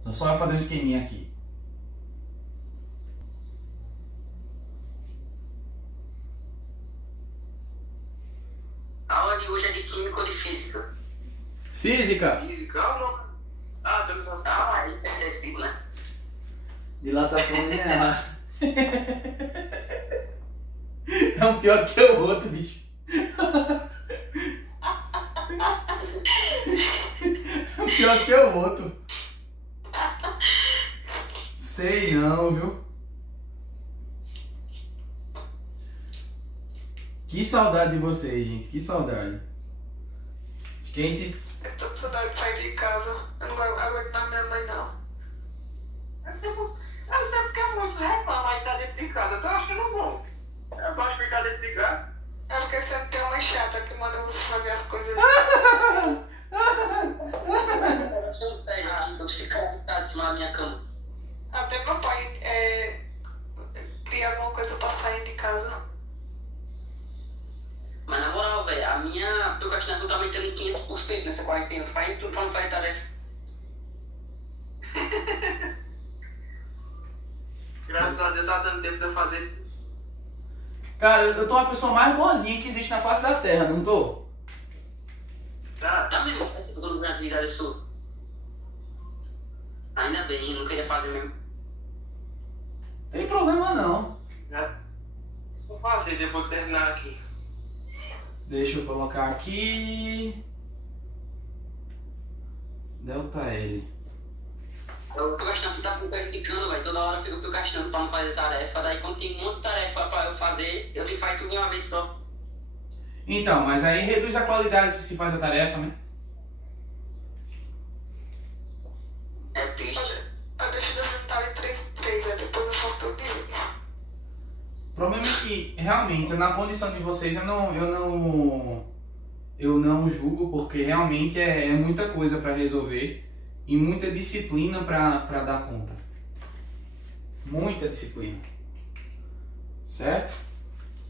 Então só vai fazer um esqueminha aqui. A aula de hoje é de Química ou de Física? Física. Física ou não? Ah, tô ligado. Ah, isso é escrito, né? Dilatação linear. É um pior que o outro, bicho. É um pior que o outro. Sei não, viu? Que saudade de vocês, gente. Que saudade. Acho que a gente... Eu tô com saudade de sair de casa. Eu não aguento mais minha mãe, não. Eu sei porque muitos reclamam de estar dentro de casa. Eu tô achando bom. Eu gosto de ficar dentro de casa. É porque sempre tem uma chata que manda você fazer as coisas. Eu tenho aqui, então fica deitado em cima da minha cama. Até meu pai cria alguma coisa pra sair de casa. Mas na moral, velho, a minha procrastinação tá aumentando em 500% nessa quarentena. Faz tudo pra não fazer tarefa. Graças a Deus tá dando tempo de eu fazer. Cara, eu tô uma pessoa mais boazinha que existe na face da Terra, não tô? Tá mesmo, sabe que eu tô no Brasil de Sul. Ainda bem, eu não queria fazer mesmo. Tem problema não. Vou fazer depois de terminar aqui. Deixa eu colocar aqui. Delta L. Eu procrastinação tá me prejudicando, velho. Toda hora eu fico procrastinando pra não fazer tarefa. Daí quando tem um monte de tarefa pra eu fazer, eu tenho que fazer tudo de uma vez só. Então, mas aí reduz a qualidade que se faz a tarefa, né? É triste. Eu deixo de juntar em 3 em 3, aí depois eu faço tudo de vez. O problema é que, realmente, na condição de vocês, eu não julgo, porque realmente é muita coisa para resolver e muita disciplina para dar conta. Muita disciplina. Certo?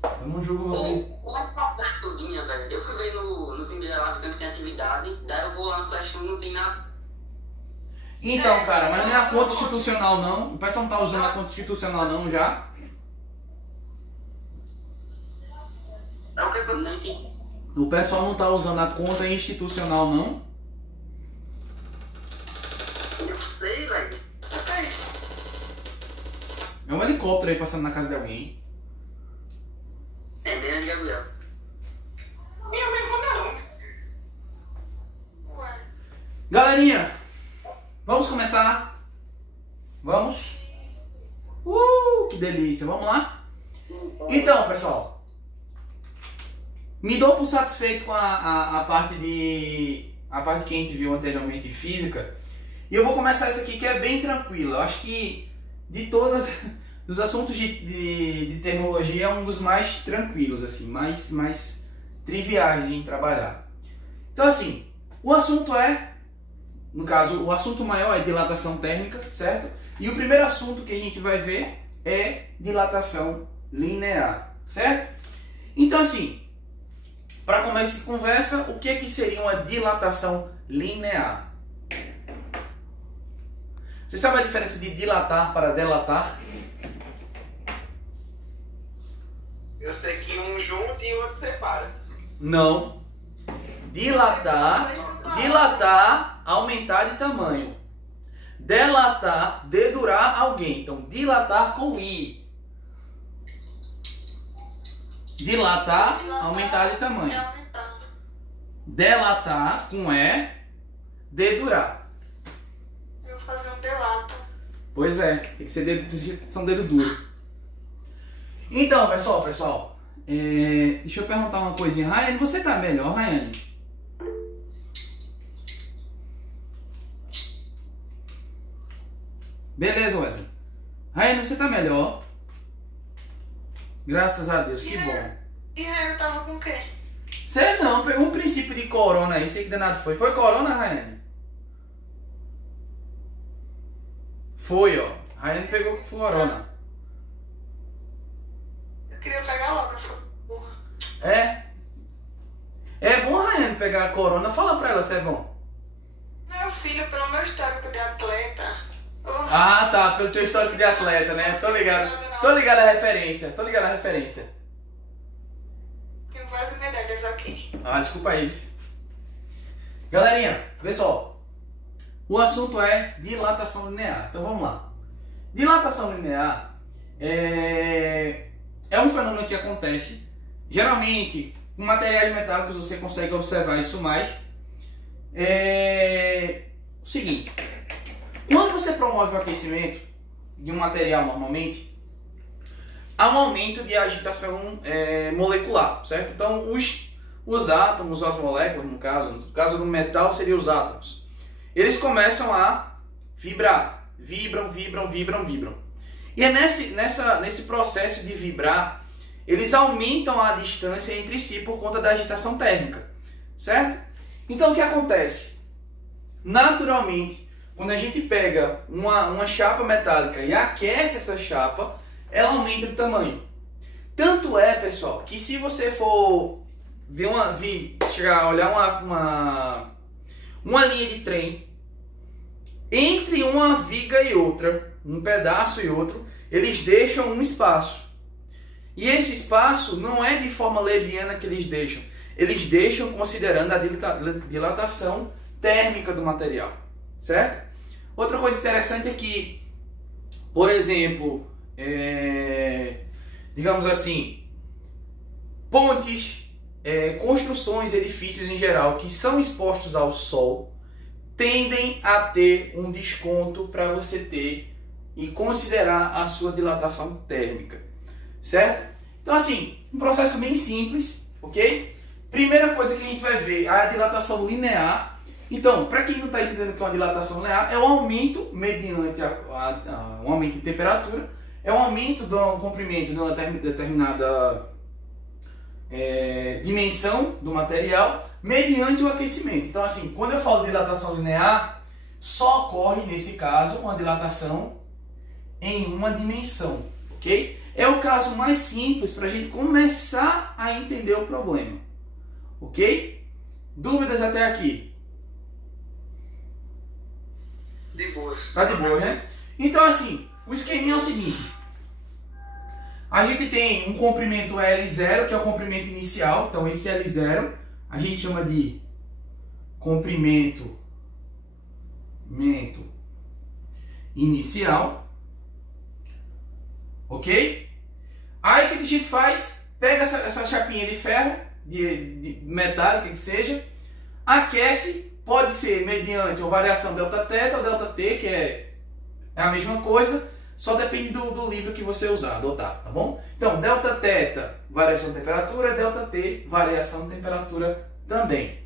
Eu não julgo você. Como é que faz a tudinha, velho? Eu fui ver nos e-mails lá dizendo que tem atividade, daí eu vou lá no Classroom e não tem nada. Então, cara, mas não é a conta institucional não. O pessoal não tá usando a conta institucional não já? É o que eu Não entendi. O pessoal não tá usando a conta institucional não? Eu sei, velho. O que é isso? É um helicóptero aí passando na casa de alguém. É mesmo, Gabriel. minha mãe falou não. Ué. Galerinha, vamos começar? Vamos? Que delícia, vamos lá? Então, pessoal, me dou por satisfeito com a parte que a gente viu anteriormente em física. E eu vou começar essa aqui que é bem tranquila. Eu acho que de todas os assuntos de tecnologia é um dos mais tranquilos, assim, mais triviais de trabalhar. Então, assim, o assunto é, no caso, o assunto maior é dilatação térmica, certo? E o primeiro assunto que a gente vai ver é dilatação linear, certo? Então, assim, para começo de conversa, o que seria uma dilatação linear? Você sabe a diferença de dilatar para delatar? Eu sei que um junta e o outro separa. Não. Dilatar, aumentar de tamanho. Delatar, dedurar alguém. Então, dilatar com I. Dilatar, aumentar de tamanho. É aumentar. Delatar com E, dedurar. Eu vou fazer um delato. Pois é, tem que ser são dedo duro. Então, pessoal, deixa eu perguntar uma coisinha. Rayane, você tá melhor, Rayane? Beleza, Wesley. Rayane, você tá melhor? Graças a Deus, que bom. E aí eu tava com o quê? Sei não, pegou um princípio de corona aí, sei que danado foi. Foi corona, Rayane? Foi, ó. Rayane pegou corona. Eu queria pegar logo essa porra. É? É bom, Rayane, pegar a corona? Fala pra ela se é bom. Meu filho, pelo meu histórico de atleta. Ah, tá, pelo teu histórico de atleta, né? Tô ligado a referência, Tenho várias medalhas aqui. Ah, desculpa aí, vice. Galerinha, vê só. O assunto é dilatação linear. Então vamos lá. Dilatação linear é um fenômeno que acontece. Geralmente, com materiais metálicos você consegue observar isso mais. O seguinte. Quando você promove o aquecimento de um material normalmente, há um aumento de agitação molecular, certo? Então os átomos, as moléculas, no caso do metal seria os átomos, eles começam a vibrar, vibram. E é nesse processo de vibrar, eles aumentam a distância entre si por conta da agitação térmica, certo? Então o que acontece? Naturalmente, quando a gente pega uma chapa metálica e aquece essa chapa, ela aumenta de tamanho. Tanto é, pessoal, que se você for olhar uma linha de trem, entre uma viga e outra, um pedaço e outro, eles deixam um espaço. E esse espaço não é de forma leviana que eles deixam considerando a dilatação térmica do material, certo? Outra coisa interessante é que, por exemplo, digamos assim, pontes, construções, edifícios em geral que são expostos ao sol tendem a ter um desconto para você ter e considerar a sua dilatação térmica, certo? Então assim, um processo bem simples, ok? Primeira coisa que a gente vai ver é a dilatação linear. Então, para quem não está entendendo o que é uma dilatação linear, é o aumento mediante um aumento de temperatura, é o aumento do comprimento de uma determinada dimensão do material mediante o aquecimento. Então, assim, quando eu falo de dilatação linear, só ocorre, nesse caso, uma dilatação em uma dimensão, ok? É o caso mais simples para a gente começar a entender o problema, ok? Dúvidas até aqui? De boa. Tá de boa, né? Então, assim, o esqueminha é o seguinte. A gente tem um comprimento L0, que é o comprimento inicial. Então, esse L0 a gente chama de comprimento inicial. Ok? Aí, o que a gente faz? Pega essa chapinha de ferro, de metálica que seja, aquece. Pode ser mediante uma variação ΔT ou ΔT, que é a mesma coisa, só depende do livro que você adotar, tá bom? Então, ΔT, variação de temperatura, ΔT, variação de temperatura também.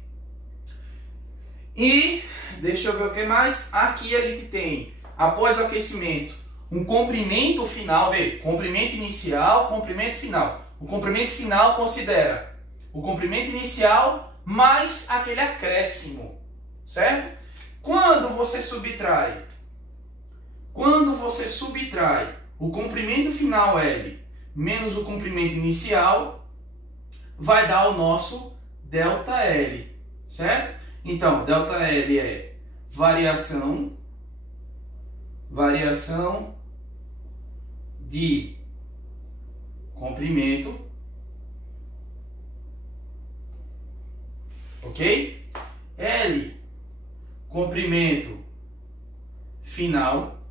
E, deixa eu ver o que mais. Aqui a gente tem, após o aquecimento, um comprimento final, comprimento inicial, comprimento final. O comprimento final considera o comprimento inicial mais aquele acréscimo. Certo? Quando você subtrai o comprimento final L menos o comprimento inicial, vai dar o nosso ΔL, certo? Então, ΔL é variação de comprimento, ok? L, comprimento final,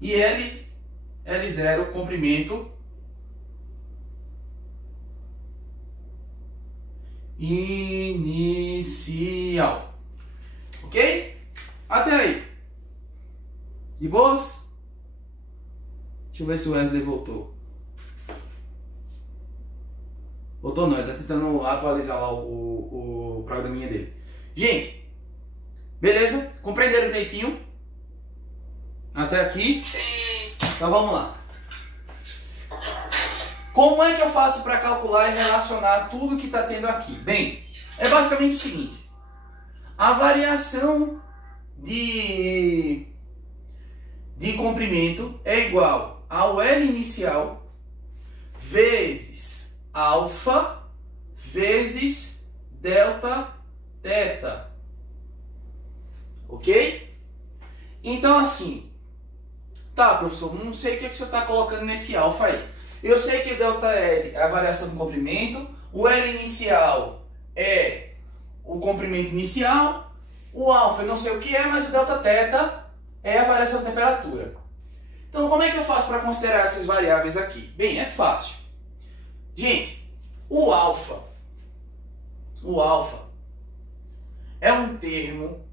e L0, comprimento inicial. Ok? Até aí. De boas? Deixa eu ver se o Wesley voltou. Voltou não, ele está tentando atualizar lá o programinha dele. Gente, beleza? Compreenderam direitinho? Até aqui? Sim. Então vamos lá. Como é que eu faço para calcular e relacionar tudo que está tendo aqui? Bem, é basicamente o seguinte. A variação de comprimento é igual ao L inicial vezes alfa vezes delta θ. Ok? Então assim, tá, professor, não sei o que você está colocando nesse alfa aí. Eu sei que delta L é a variação do comprimento, o L inicial é o comprimento inicial, o alfa eu não sei o que é, mas o delta θ é a variação da temperatura. Então como é que eu faço para considerar essas variáveis aqui? Bem, é fácil. Gente, o alfa é um termo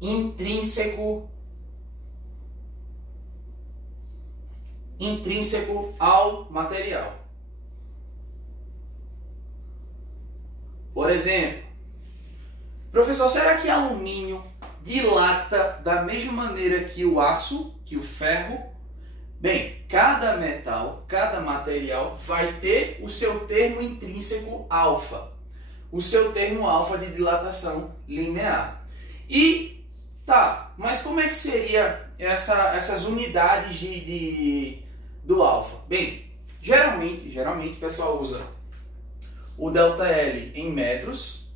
intrínseco ao material. Por exemplo, professor, será que alumínio dilata da mesma maneira que o aço, que o ferro? Bem, cada metal, cada material vai ter o seu termo intrínseco alfa, o seu termo alfa de dilatação linear. E tá, mas como é que seria essas unidades do alfa? Bem, geralmente o pessoal usa o delta L em metros,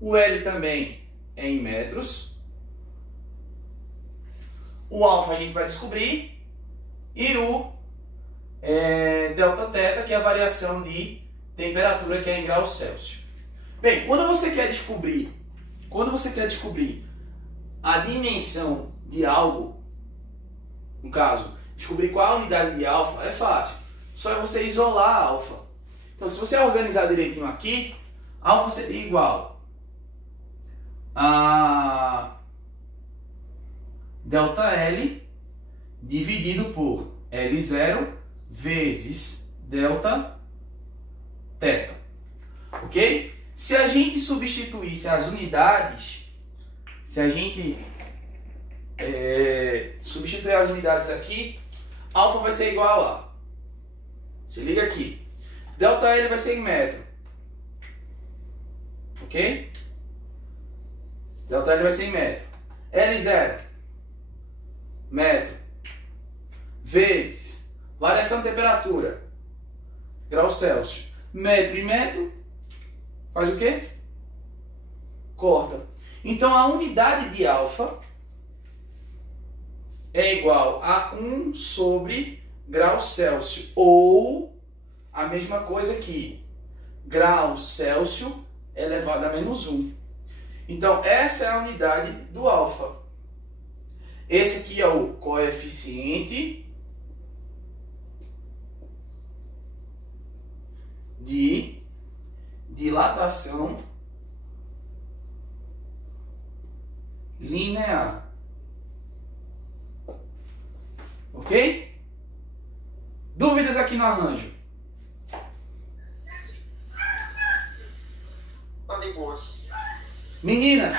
o L também é em metros, o alfa a gente vai descobrir, e o delta θ, que é a variação de temperatura, que é em graus Celsius. Bem, quando você quer descobrir a dimensão de algo, no caso, descobrir qual a unidade de alfa, é fácil. Só é você isolar a alfa. Então, se você organizar direitinho aqui, alfa seria igual a delta L dividido por L0 vezes delta θ. Ok? Se a gente substituísse as unidades, substituir as unidades aqui, alfa vai ser igual a, se liga aqui, delta L vai ser em metro, ok? Delta L vai ser em metro, L0, metro, vezes variação de temperatura, graus Celsius, metro e metro, faz o quê? Corta. Então a unidade de alfa é igual a 1 sobre graus Celsius, ou a mesma coisa aqui, graus Celsius elevado a menos 1. Então essa é a unidade do alfa. Esse aqui é o coeficiente de dilatação linear. Ok? Dúvidas aqui no arranjo? Tá de boas. Meninas,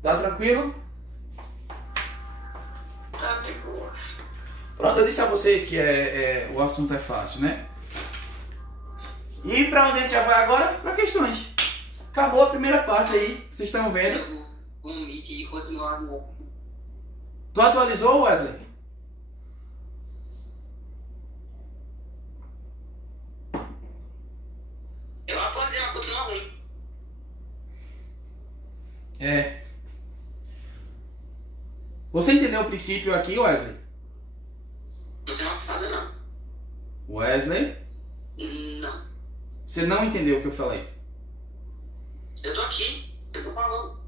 tá tranquilo? Tá de boas. Pronto, eu disse a vocês que o assunto é fácil, né? E pra onde a gente já vai agora? Pra questões. Acabou a primeira parte aí, vocês estão vendo. Um Meet e continuar no... Tu atualizou, Wesley? Eu atualizei, mas continua ruim. É. Você entendeu o princípio aqui, Wesley? Não sei mais o que fazer, não. Wesley? Não. Você não entendeu o que eu falei? Eu tô aqui, eu tô falando.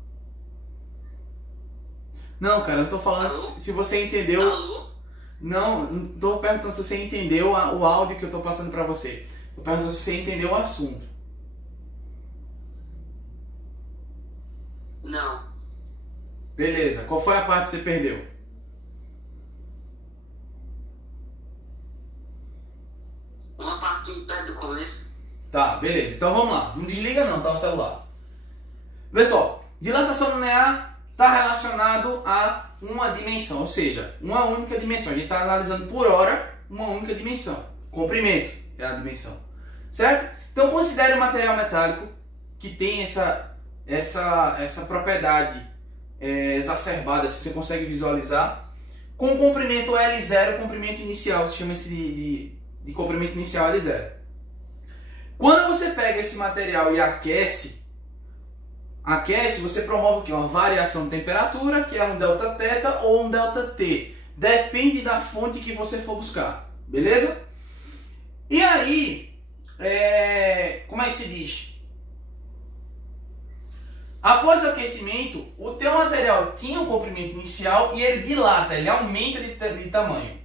Não, cara, eu tô falando Alô? se você entendeu. Alô? Não tô perguntando se você entendeu o áudio que eu tô passando pra você. Tô perguntando se você entendeu o assunto. Não. Beleza, qual foi a parte que você perdeu? Uma parte perto do começo. Tá, beleza. Então vamos lá. Não desliga não, tá, o celular. Vê só, dilatação linear está relacionado a uma dimensão, ou seja, uma única dimensão. A gente está analisando por hora uma única dimensão. Comprimento é a dimensão, certo? Então considere um material metálico que tem essa propriedade exacerbada, se você consegue visualizar, com comprimento L0, comprimento inicial, que se chama esse de comprimento inicial L0. Quando você pega esse material e aquece, você promove o quê? Uma variação de temperatura, que é um Δθ ou um ΔT. Depende da fonte que você for buscar. Beleza? E aí, como é que se diz? Após o aquecimento, o teu material tinha um comprimento inicial e ele dilata, ele aumenta de tamanho.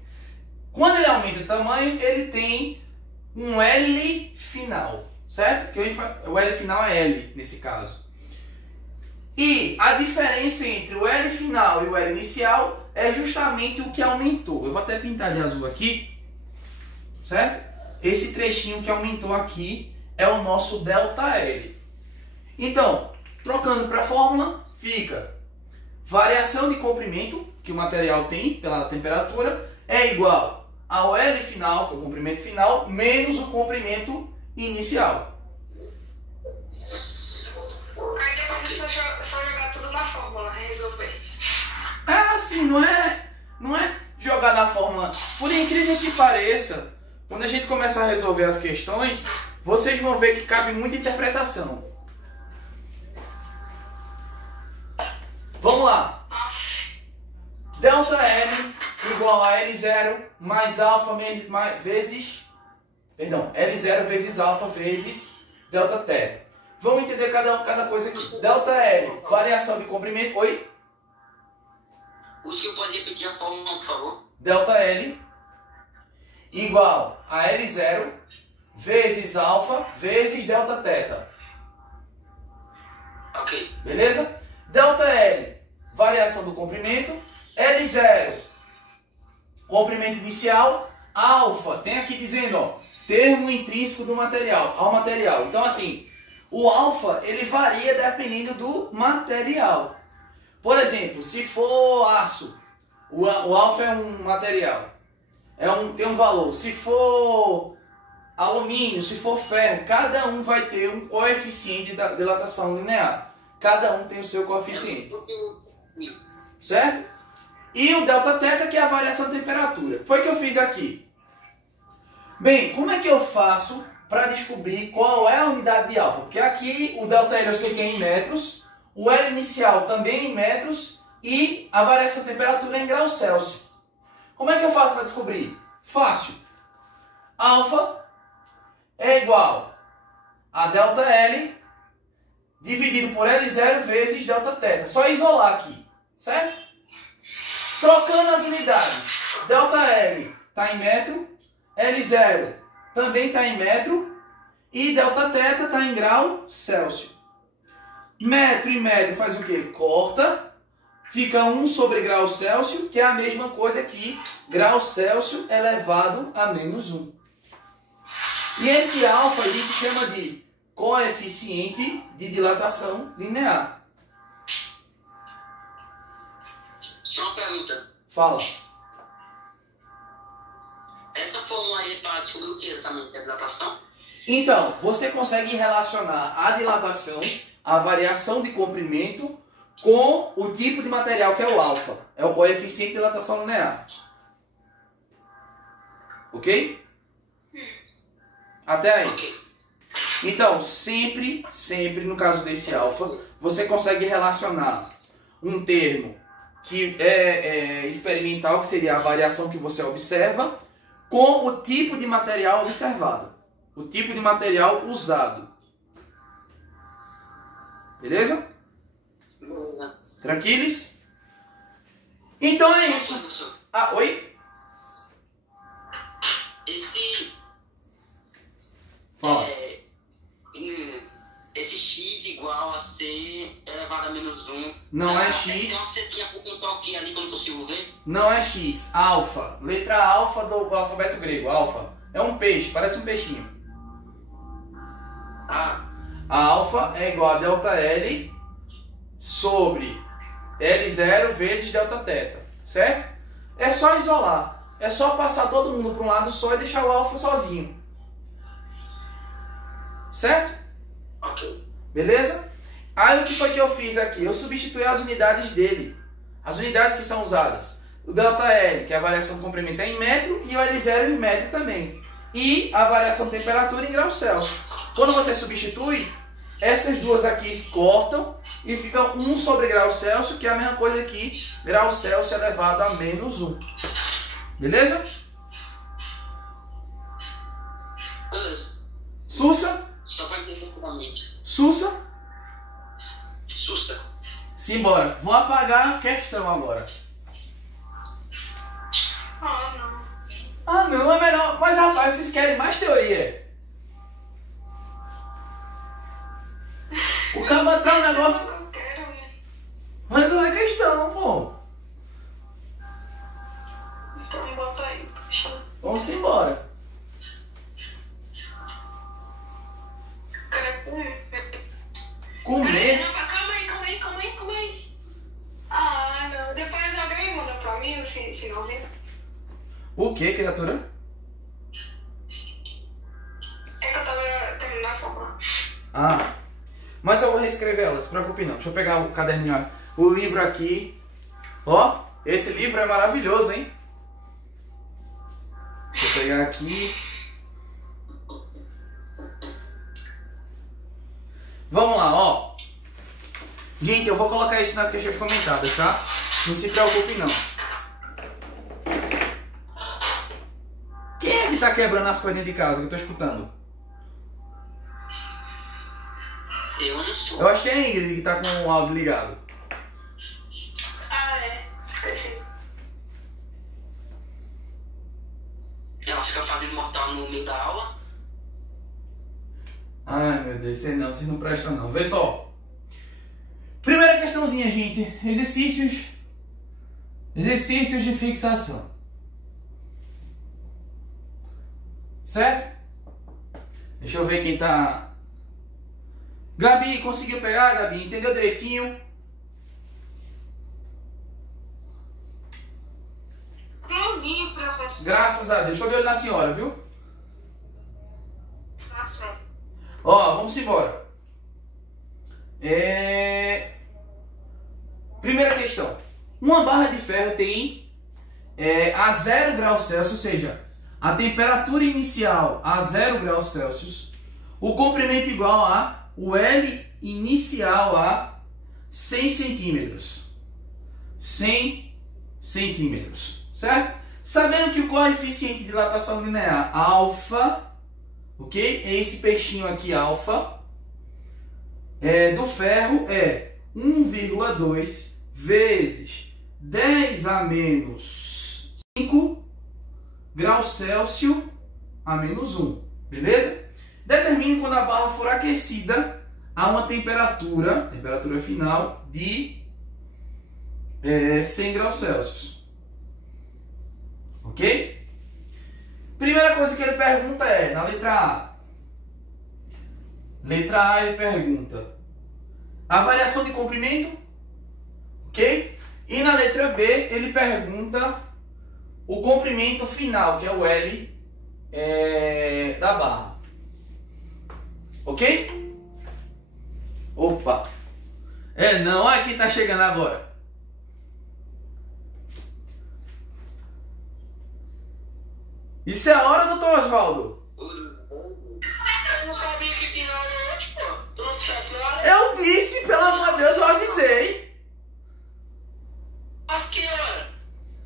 Quando ele aumenta de tamanho, ele tem um L final, certo? Que o L final é L nesse caso. E a diferença entre o L final e o L inicial é justamente o que aumentou. Eu vou até pintar de azul aqui, certo? Esse trechinho que aumentou aqui é o nosso ΔL. Então, trocando para a fórmula, fica variação de comprimento que o material tem pela temperatura é igual ao L final, que é o comprimento final, menos o comprimento inicial. Aí depois é só jogar tudo na fórmula, resolver. Assim, não é jogar na fórmula. Por incrível que pareça, quando a gente começar a resolver as questões, vocês vão ver que cabe muita interpretação. Vamos lá. ΔL igual a L0 mais alfa vezes... Perdão, L0 vezes alfa vezes Δθ. Vamos entender cada coisa aqui. ΔL, variação de comprimento... Oi? O senhor pode repetir a fórmula, por favor? ΔL igual a L0 vezes alfa vezes Δθ. Ok. Beleza? ΔL, variação do comprimento. L0, comprimento inicial. Alfa, tem aqui dizendo, ó, termo intrínseco do material, ao material. Então, assim, o alfa, ele varia dependendo do material. Por exemplo, se for aço, o alfa é um material, tem um valor. Se for alumínio, se for ferro, cada um vai ter um coeficiente de dilatação linear. Cada um tem o seu coeficiente. Certo? E o Δθ, que é a variação de temperatura. Foi o que eu fiz aqui. Bem, como é que eu faço para descobrir qual é a unidade de alfa? Porque aqui o ΔL eu sei que é em metros, o L inicial também em metros e a variação de temperatura é em graus Celsius. Como é que eu faço para descobrir? Fácil. Alfa é igual a ΔL dividido por L0 vezes Δθ. Só isolar aqui, certo? Trocando as unidades. ΔL está em metro, L0 também está em metro e Δθ está em grau Celsius. Metro e metro faz o quê? Corta, fica 1 sobre grau Celsius, que é a mesma coisa que grau Celsius elevado a menos 1. E esse alfa a gente chama de coeficiente de dilatação linear. Só uma pergunta. Fala. Essa fórmula aí é para descobrir o que exatamente? A dilatação? Então, você consegue relacionar a dilatação, a variação de comprimento, com o tipo de material que é o alfa. É o coeficiente de dilatação linear. Ok? Até aí. Ok. Então, sempre no caso desse alfa, você consegue relacionar um termo que é experimental, que seria a variação que você observa, com o tipo de material observado. O tipo de material usado. Beleza? Beleza. Tranquilos? Então é isso. Ah, oi? Esse... Fala. Esse x igual a c elevado a menos 1. Não é Tem x. uma setinha percentual aqui ali que eu não consigo ver. Não é x. Alfa. Letra alfa do alfabeto grego. Alfa. É um peixe. Parece um peixinho. Ah, A alfa é igual a ΔL sobre L0 vezes Δθ. Certo? É só isolar. É só passar todo mundo para um lado só e deixar o alfa sozinho. Certo? ok. Beleza? Aí o que foi que eu fiz aqui? Eu substituí as unidades dele. As unidades que são usadas. o ΔL, que é a variação do comprimento é em metro, e o L0 em metro também. E a variação de temperatura em graus Celsius. Quando você substitui, essas duas aqui cortam e fica 1 sobre grau Celsius, que é a mesma coisa que grau Celsius elevado a menos 1. Beleza? Beleza. Sussa? Só pra entender puramente. Sussa? Sussa. Simbora. Vou apagar a questão agora. Ah, não. Ah, não, é melhor. Mas, rapaz, vocês querem mais teoria? O cara tá um negócio... Eu quero, né? Mas não é questão, pô. Então bota aí. Vamos embora. Eu quero comer. Comer? Não, calma aí. Ah, não. Depois alguém manda pra mim esse finalzinho. O que, criatura? É que eu tava terminando a fórmula. Ah, mas eu vou reescrever ela, se preocupe não. Deixa eu pegar o caderninho, o livro aqui. Ó, esse livro é maravilhoso, hein? Deixa eu pegar aqui. Vamos lá, ó. Gente, eu vou colocar isso nas questões comentadas, tá? Não se preocupe não. Quem é que tá quebrando as coisinhas de casa que eu tô escutando? Eu não sou. Eu acho que é a Ingrid que tá com o áudio ligado. Ah, é. Esqueci. Ela fica fazendo mortal no meio da aula. Ai, meu Deus, vocês não prestam não. Vê só. Primeira questãozinha, gente. Exercícios de fixação. Certo? Deixa eu ver quem tá... Gabi, conseguiu pegar, Gabi? Entendeu direitinho? Entendi, professor. Graças a Deus. Estou de olho na senhora, viu? Tá certo. Ó, vamos embora. Primeira questão. Uma barra de ferro tem a 0 graus Celsius, ou seja, a temperatura inicial a 0 graus Celsius, o comprimento igual a o L inicial a 100 centímetros. 100 centímetros, certo? Sabendo que o coeficiente de dilatação linear alfa, ok? É esse peixinho aqui, alfa, do ferro é 1,2 vezes 10 a menos 5 graus Celsius a menos 1, beleza? Determine quando a barra for aquecida a uma temperatura final de 100 graus Celsius, ok? Primeira coisa que ele pergunta é, na letra A. Letra A ele pergunta a variação de comprimento, ok? E na letra B ele pergunta o comprimento final, que é o L da barra, ok? Opa! Não, olha quem tá chegando agora. Isso é a hora, doutor Osvaldo? Eu não sabia que tinha aula hoje, pô. Tu não dissesse nada? Eu disse, pelo amor de Deus, eu avisei. Mas que hora?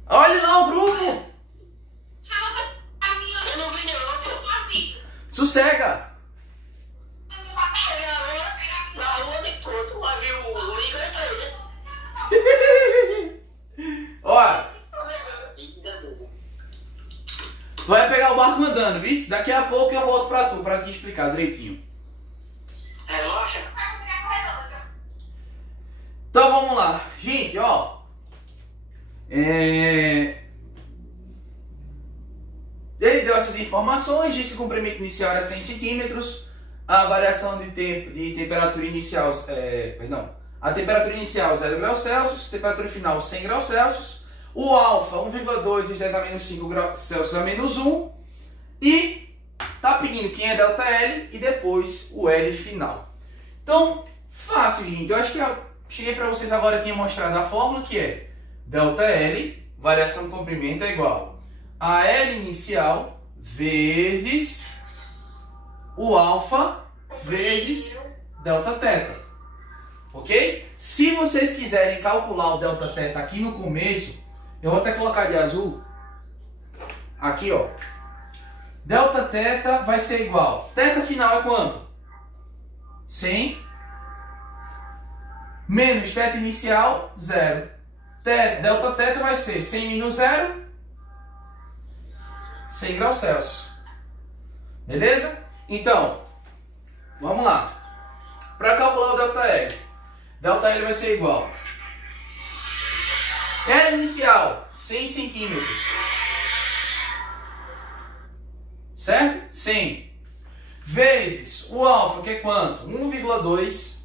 Olhe lá o grupo. Eu não vi não, pô. Sossega. Cheguei agora, na rua de todo, mas viu o liga aí, né? Olha, tu vai pegar o barco andando, viu? Daqui a pouco eu volto pra te explicar direitinho. Relaxa. Então vamos lá. Gente, ó. Ele deu essas informações, disse que o comprimento inicial era 100 centímetros, a variação de temperatura inicial, a temperatura inicial 0 graus Celsius, temperatura final 100 graus Celsius, o alfa 1,2 vezes 10 a menos 5 graus Celsius a menos 1, e tá pedindo quem é ΔL e depois o L final. Então, fácil, gente. Eu acho que eu cheguei para vocês agora, tinha mostrado a fórmula que é ΔL variação do comprimento é igual a L inicial vezes o alfa vezes delta teta. Ok? Se vocês quiserem calcular o delta teta aqui no começo, eu vou até colocar de azul. Aqui, ó. Delta teta vai ser igual. Teta final é quanto? 100 menos teta inicial, 0. Delta teta vai ser 100 menos 0, 100 graus Celsius. Beleza? Então, vamos lá. Para calcular o delta L. Delta L vai ser igual. L inicial, 100 centímetros. Certo? 100. Vezes o alfa, que é quanto? 1,2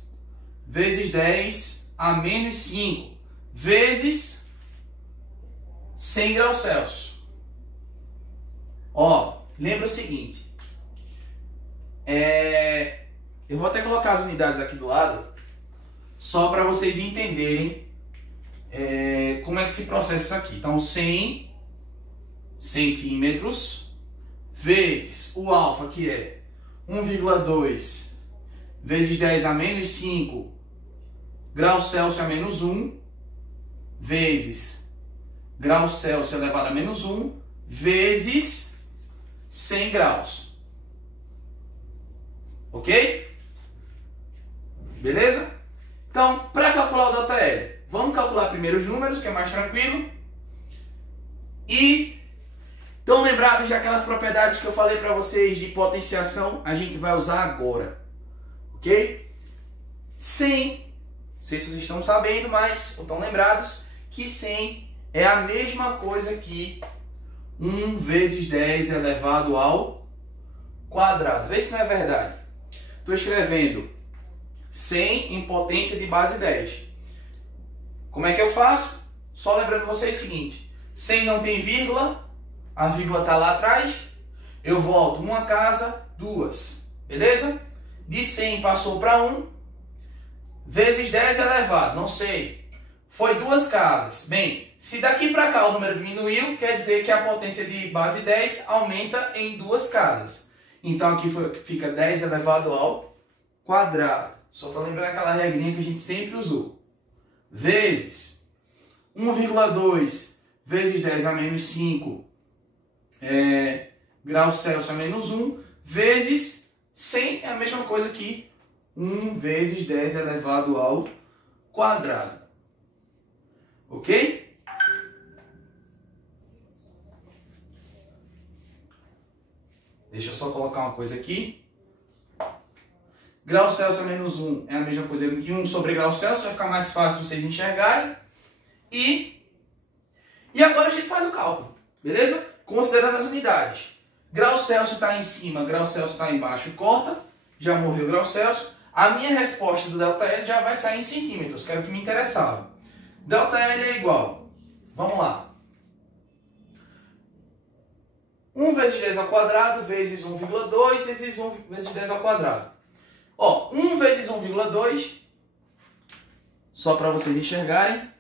vezes 10 a menos 5 vezes 100 graus Celsius. Ó, lembra o seguinte. Eu vou até colocar as unidades aqui do lado, só para vocês entenderem como é que se processa isso aqui. Então, 100 centímetros vezes o alfa, que é 1,2 vezes 10 a menos 5 graus Celsius a menos 1 vezes graus Celsius elevado a menos 1 vezes 100 graus. Ok? Beleza? Então, para calcular o delta L, vamos calcular primeiro os números, que é mais tranquilo. E estão lembrados daquelas propriedades que eu falei para vocês de potenciação? A gente vai usar agora. Ok? 100, não sei se vocês estão sabendo, mas estão lembrados que 100 é a mesma coisa que 1 vezes 10 elevado ao quadrado. Vê se não é verdade. Estou escrevendo 100 em potência de base 10. Como é que eu faço? Só lembrando vocês o seguinte. 100 não tem vírgula. A vírgula está lá atrás. Eu volto uma casa, duas. Beleza? De 100 passou para 1. Vezes 10 elevado. Não sei. Foi duas casas. Bem, se daqui para cá o número diminuiu, quer dizer que a potência de base 10 aumenta em duas casas. Então aqui fica 10 elevado ao quadrado. Só para lembrar aquela regrinha que a gente sempre usou. Vezes 1,2 vezes 10 a menos 5 graus Celsius a menos 1 vezes 100 é a mesma coisa que 1 vezes 10 elevado ao quadrado. Ok? Deixa eu só colocar uma coisa aqui. Grau Celsius a menos 1 é a mesma coisa que 1 sobre grau Celsius. Vai ficar mais fácil vocês enxergarem. E agora a gente faz o cálculo. Beleza? Considerando as unidades. Grau Celsius está em cima, grau Celsius está embaixo. Corta. Já morreu grau Celsius. A minha resposta do delta L já vai sair em centímetros, que era o que me interessava. Delta L é igual. Vamos lá. 1 vezes 10 ao quadrado vezes 1,2 vezes 1 vezes 10 ao quadrado. Ó, 1 vezes 1,2, só para vocês enxergarem.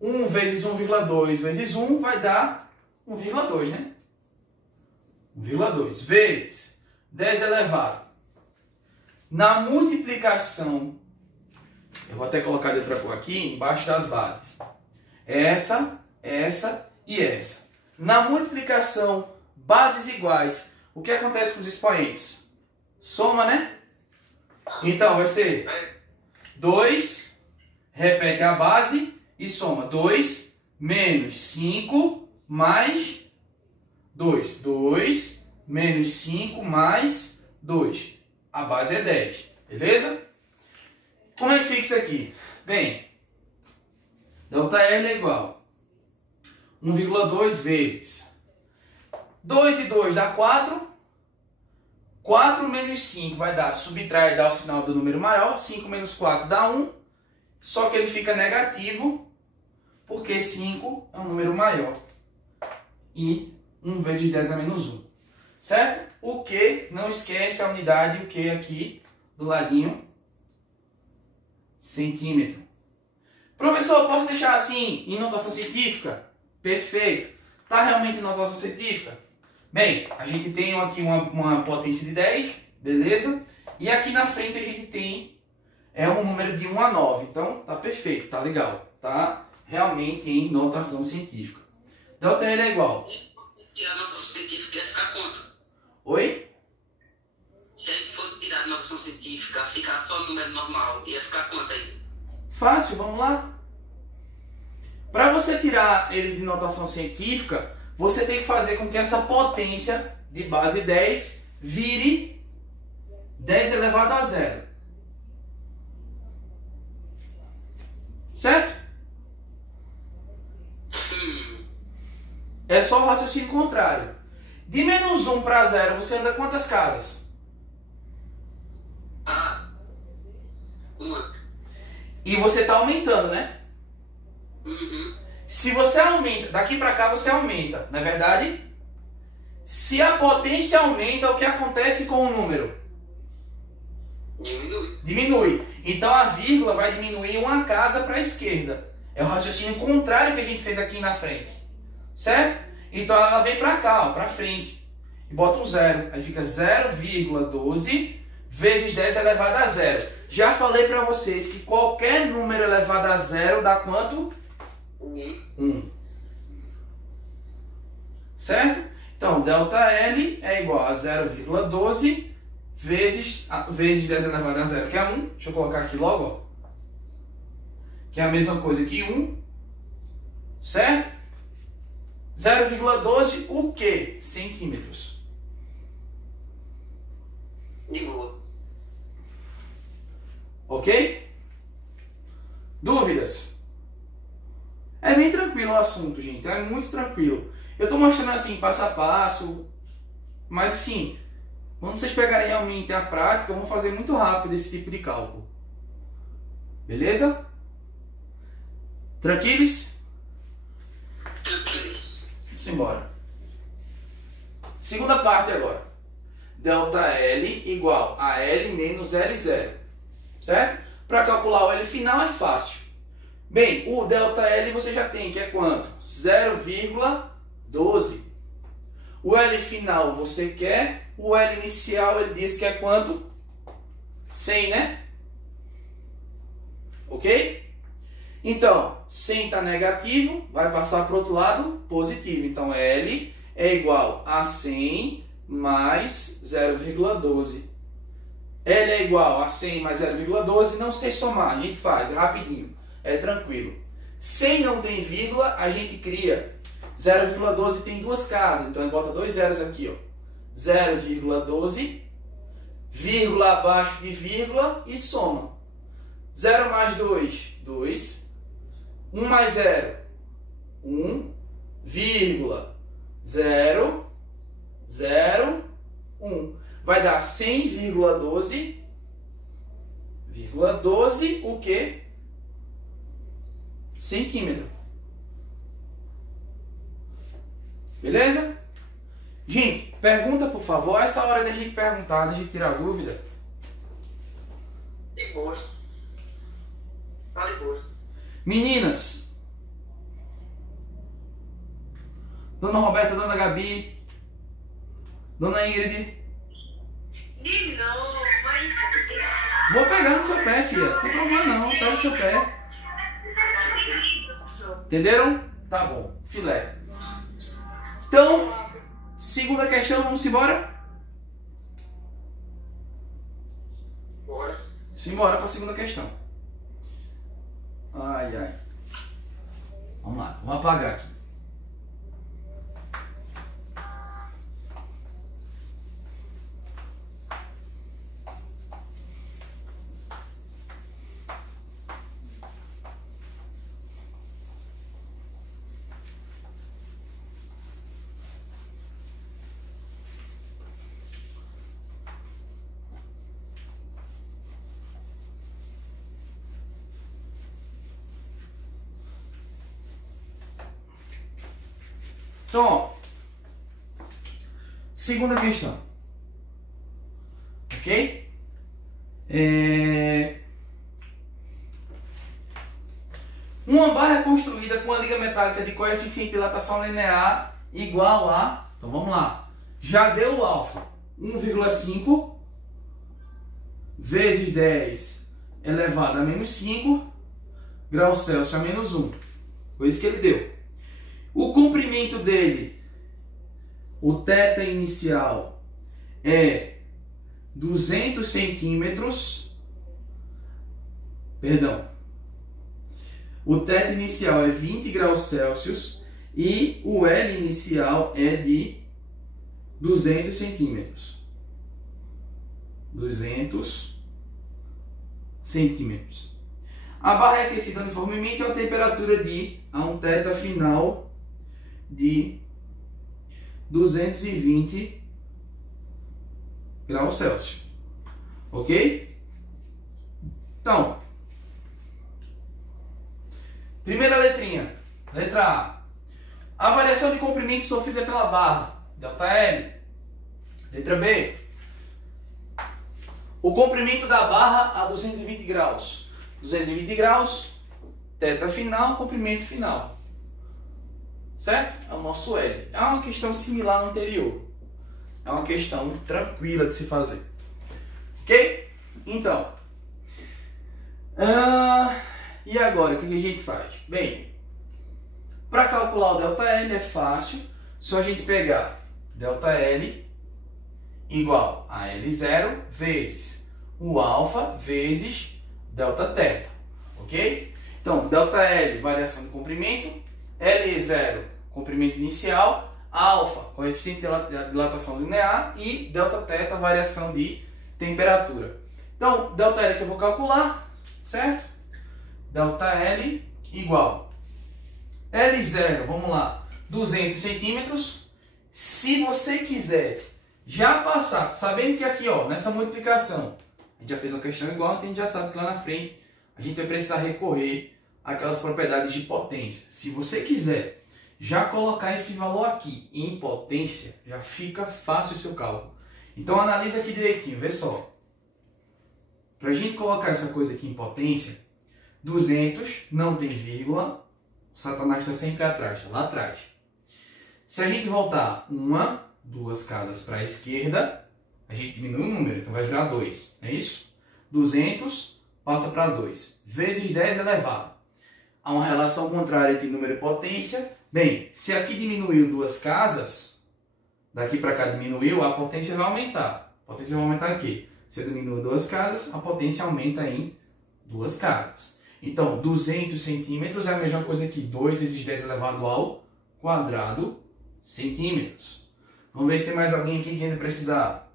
1 vezes 1,2 vezes 1 vai dar 1,2, né? 1,2 vezes 10 elevado. Na multiplicação, eu vou até colocar de outra cor aqui, embaixo das bases. Essa e essa. Na multiplicação, bases iguais, o que acontece com os expoentes? Soma, né? Então, vai ser 2, repete a base e soma 2 menos 5 mais 2. 2 menos 5 mais 2. A base é 10, beleza? Como é que fica isso aqui? Bem, delta L é igual 1,2 vezes 2 e 2 dá 4. 4 menos 5 vai dar, subtrai e dá o sinal do número maior. 5 menos 4 dá 1. Só que ele fica negativo, porque 5 é um número maior. E 1 vezes 10 é menos 1. Certo? O que, não esquece a unidade, o que aqui do ladinho, centímetro. Professor, posso deixar assim em notação científica? Perfeito. Está realmente em notação científica? Bem, a gente tem aqui uma potência de 10, beleza? E aqui na frente a gente tem um número de 1 a 9. Então, tá perfeito, tá legal. Tá realmente em notação científica. Delta L é igual. Tirar a notação científica ia ficar quanto? Oi? Se ele fosse tirar a notação científica, ficar só o número normal, ia ficar quanto aí? Fácil, vamos lá. Para você tirar ele de notação científica, você tem que fazer com que essa potência de base 10 vire 10 elevado a 0. Certo? É só o raciocínio contrário. De menos 1 para 0, você anda quantas casas? Uma. E você está aumentando, né? Uhum. Se você aumenta, daqui para cá você aumenta, não é verdade? Se a potência aumenta, o que acontece com o número? Diminui. Então a vírgula vai diminuir uma casa para a esquerda. É o raciocínio contrário que a gente fez aqui na frente. Certo? Então ela vem para cá, para frente. E bota um 0. Aí fica 0,12 vezes 10 elevado a 0. Já falei para vocês que qualquer número elevado a 0 dá quanto? 1. Certo? Então, ΔL é igual a 0,12 vezes 10 elevado a 0, que é 1. Deixa eu colocar aqui logo, ó. Que é a mesma coisa que 1. Certo? 0,12 o quê? Centímetros. De boa. Ok? Dúvidas? É bem tranquilo o assunto, gente. É muito tranquilo. Eu estou mostrando assim, passo a passo. Mas assim, quando vocês pegarem realmente a prática, vão fazer muito rápido esse tipo de cálculo. Beleza? Tranquilos? Tranquilos. Vamos embora. Segunda parte agora. ΔL igual a L menos L0. Certo? Para calcular o L final é fácil. Bem, o ΔL você já tem, que é quanto? 0,12. O L final você quer, o L inicial ele diz que é quanto? 100, né? Ok? Então, 100 está negativo, vai passar para o outro lado positivo. Então, L é igual a 100 mais 0,12. L é igual a 100 mais 0,12, não sei somar, a gente faz, é rapidinho, é tranquilo. 100 não tem vírgula, a gente cria. 0,12 tem duas casas, então a gente bota dois zeros aqui, ó. 0,12, vírgula abaixo de vírgula e soma. 0 mais 2, 2. 1 mais 0, 1, vírgula, 0, 0, 1. Vai dar 100,12, o quê? Centímetro. Beleza? Gente, pergunta por favor. Essa hora da gente perguntar, da gente tirar dúvida. De boa. Tá de boa. Meninas. Dona Roberta, Dona Gabi. Dona Ingrid. De novo, hein? Vou pegar no seu pé, filha. Não tem problema não. Pega o seu pé. Entenderam? Tá bom. Filé. Então, segunda questão, vamos embora? Bora. Simbora para a segunda questão. Ai, ai. Vamos lá, vamos apagar aqui. Então, ó, segunda questão, ok? Uma barra é construída com uma liga metálica de coeficiente de dilatação linear igual a... Então vamos lá. Já deu o alfa. 1,5 vezes 10 elevado a menos 5 graus Celsius a menos 1. Foi isso que ele deu. O comprimento dele, o θ inicial, é 200 centímetros. Perdão. O θ inicial é 20 graus Celsius e o L inicial é de 200 centímetros. 200 centímetros. A barra é aquecida uniformemente a uma temperatura de, a um θ final de 220 graus Celsius. Ok? Então, primeira letrinha, letra A. A variação de comprimento sofrida pela barra, ΔL. Letra B. O comprimento da barra a 220 graus. 220 graus, θ final, comprimento final. Certo? É o nosso L. É uma questão similar ao anterior. É uma questão tranquila de se fazer. Ok? Então. E agora, o que a gente faz? Bem, para calcular o ΔL é fácil. Só a gente pegar ΔL igual a L0 vezes o alfa vezes Δθ, ok? Então, ΔL, variação de comprimento, L0, comprimento inicial, alfa, coeficiente de dilatação linear e Δθ, variação de temperatura. Então, ΔL que eu vou calcular, certo? ΔL igual L0, vamos lá, 200 centímetros. Se você quiser já passar, sabendo que aqui, ó, nessa multiplicação, a gente já fez uma questão igual, então a gente já sabe que lá na frente a gente vai precisar recorrer àquelas propriedades de potência. Se você quiser já colocar esse valor aqui em potência, já fica fácil o seu cálculo. Então analisa aqui direitinho, vê só. Para a gente colocar essa coisa aqui em potência, 200 não tem vírgula, o Satanás está sempre atrás, está lá atrás. Se a gente voltar uma, duas casas para a esquerda, a gente diminui o número, então vai virar 2, não é isso? 200 passa para 2, vezes 10 elevado. Há uma relação contrária entre número e potência. Bem, se aqui diminuiu duas casas, daqui para cá diminuiu, a potência vai aumentar. A potência vai aumentar aqui. Se eu diminuo duas casas, a potência aumenta em duas casas. Então, 200 centímetros é a mesma coisa que 2 vezes 10 elevado ao quadrado centímetros. Vamos ver se tem mais alguém aqui que ainda precisar.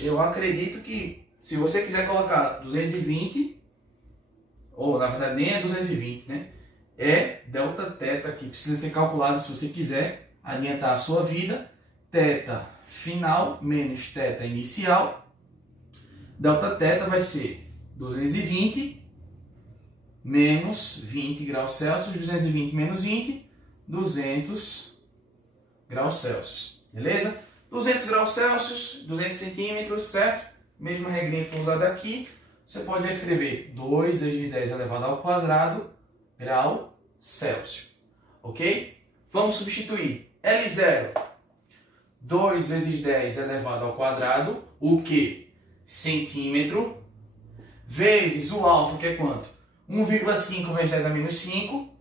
Eu acredito que se você quiser colocar 220, ou na verdade nem é 220, né? É Δθ que precisa ser calculado se você quiser adiantar a sua vida. θ final menos θ inicial. Δθ vai ser 220 menos 20 graus Celsius. 220 menos 20, 200 graus Celsius. Beleza? 200 graus Celsius, 200 centímetros, certo? Mesma regrinha que foi usada aqui. Você pode escrever 2 vezes 10 elevado ao quadrado grau Celsius. Ok? Vamos substituir L0. 2 vezes 10 elevado ao quadrado, o que? Centímetro, vezes o alfa, que é quanto? 1,5 vezes 10 a menos 5.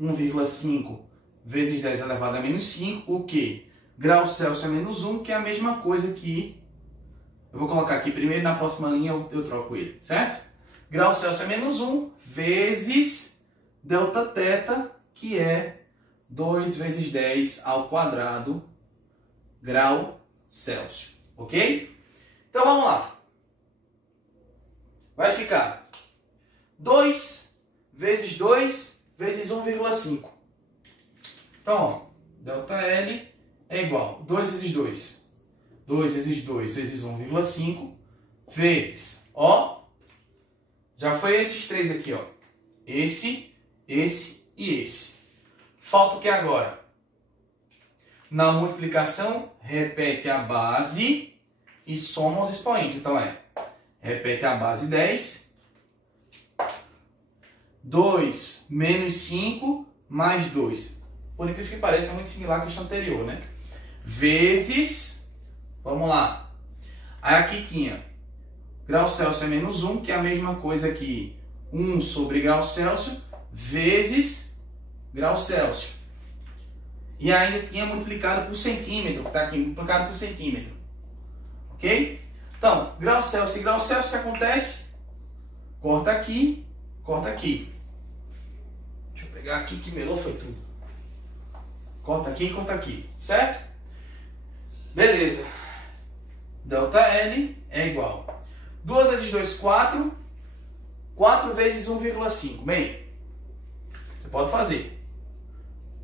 1,5 vezes 10 elevado a menos 5, o que? Grau Celsius a menos 1, que é a mesma coisa que... Eu vou colocar aqui primeiro, na próxima linha eu troco ele, certo? Grau Celsius a menos 1 vezes Δθ, que é 2 vezes 10 ao quadrado grau Celsius, ok? Então vamos lá. Vai ficar 2 vezes 2 vezes 1,5. Então, ó, ΔL é igual a 2 vezes 2. 2 vezes 2 vezes 1,5 vezes, ó, já foi esses três aqui, ó. Esse e esse. Falta o que agora? Na multiplicação, repete a base e soma os expoentes. Então repete a base 10 2 menos 5 mais 2. Por incrível que pareça, é muito similar à questão anterior, né? Vezes, vamos lá. Aí aqui tinha grau Celsius é menos 1, que é a mesma coisa que 1 sobre grau Celsius vezes grau Celsius. E ainda tinha multiplicado por centímetro, que está aqui, multiplicado por centímetro. Ok? Então, grau Celsius e grau Celsius, o que acontece? Corta aqui, corta aqui. Deixa eu pegar aqui que melou foi tudo. Corta aqui, certo? Beleza. Delta L é igual. 2 vezes 2, 4. 4 vezes 1,5. Bem, você pode fazer.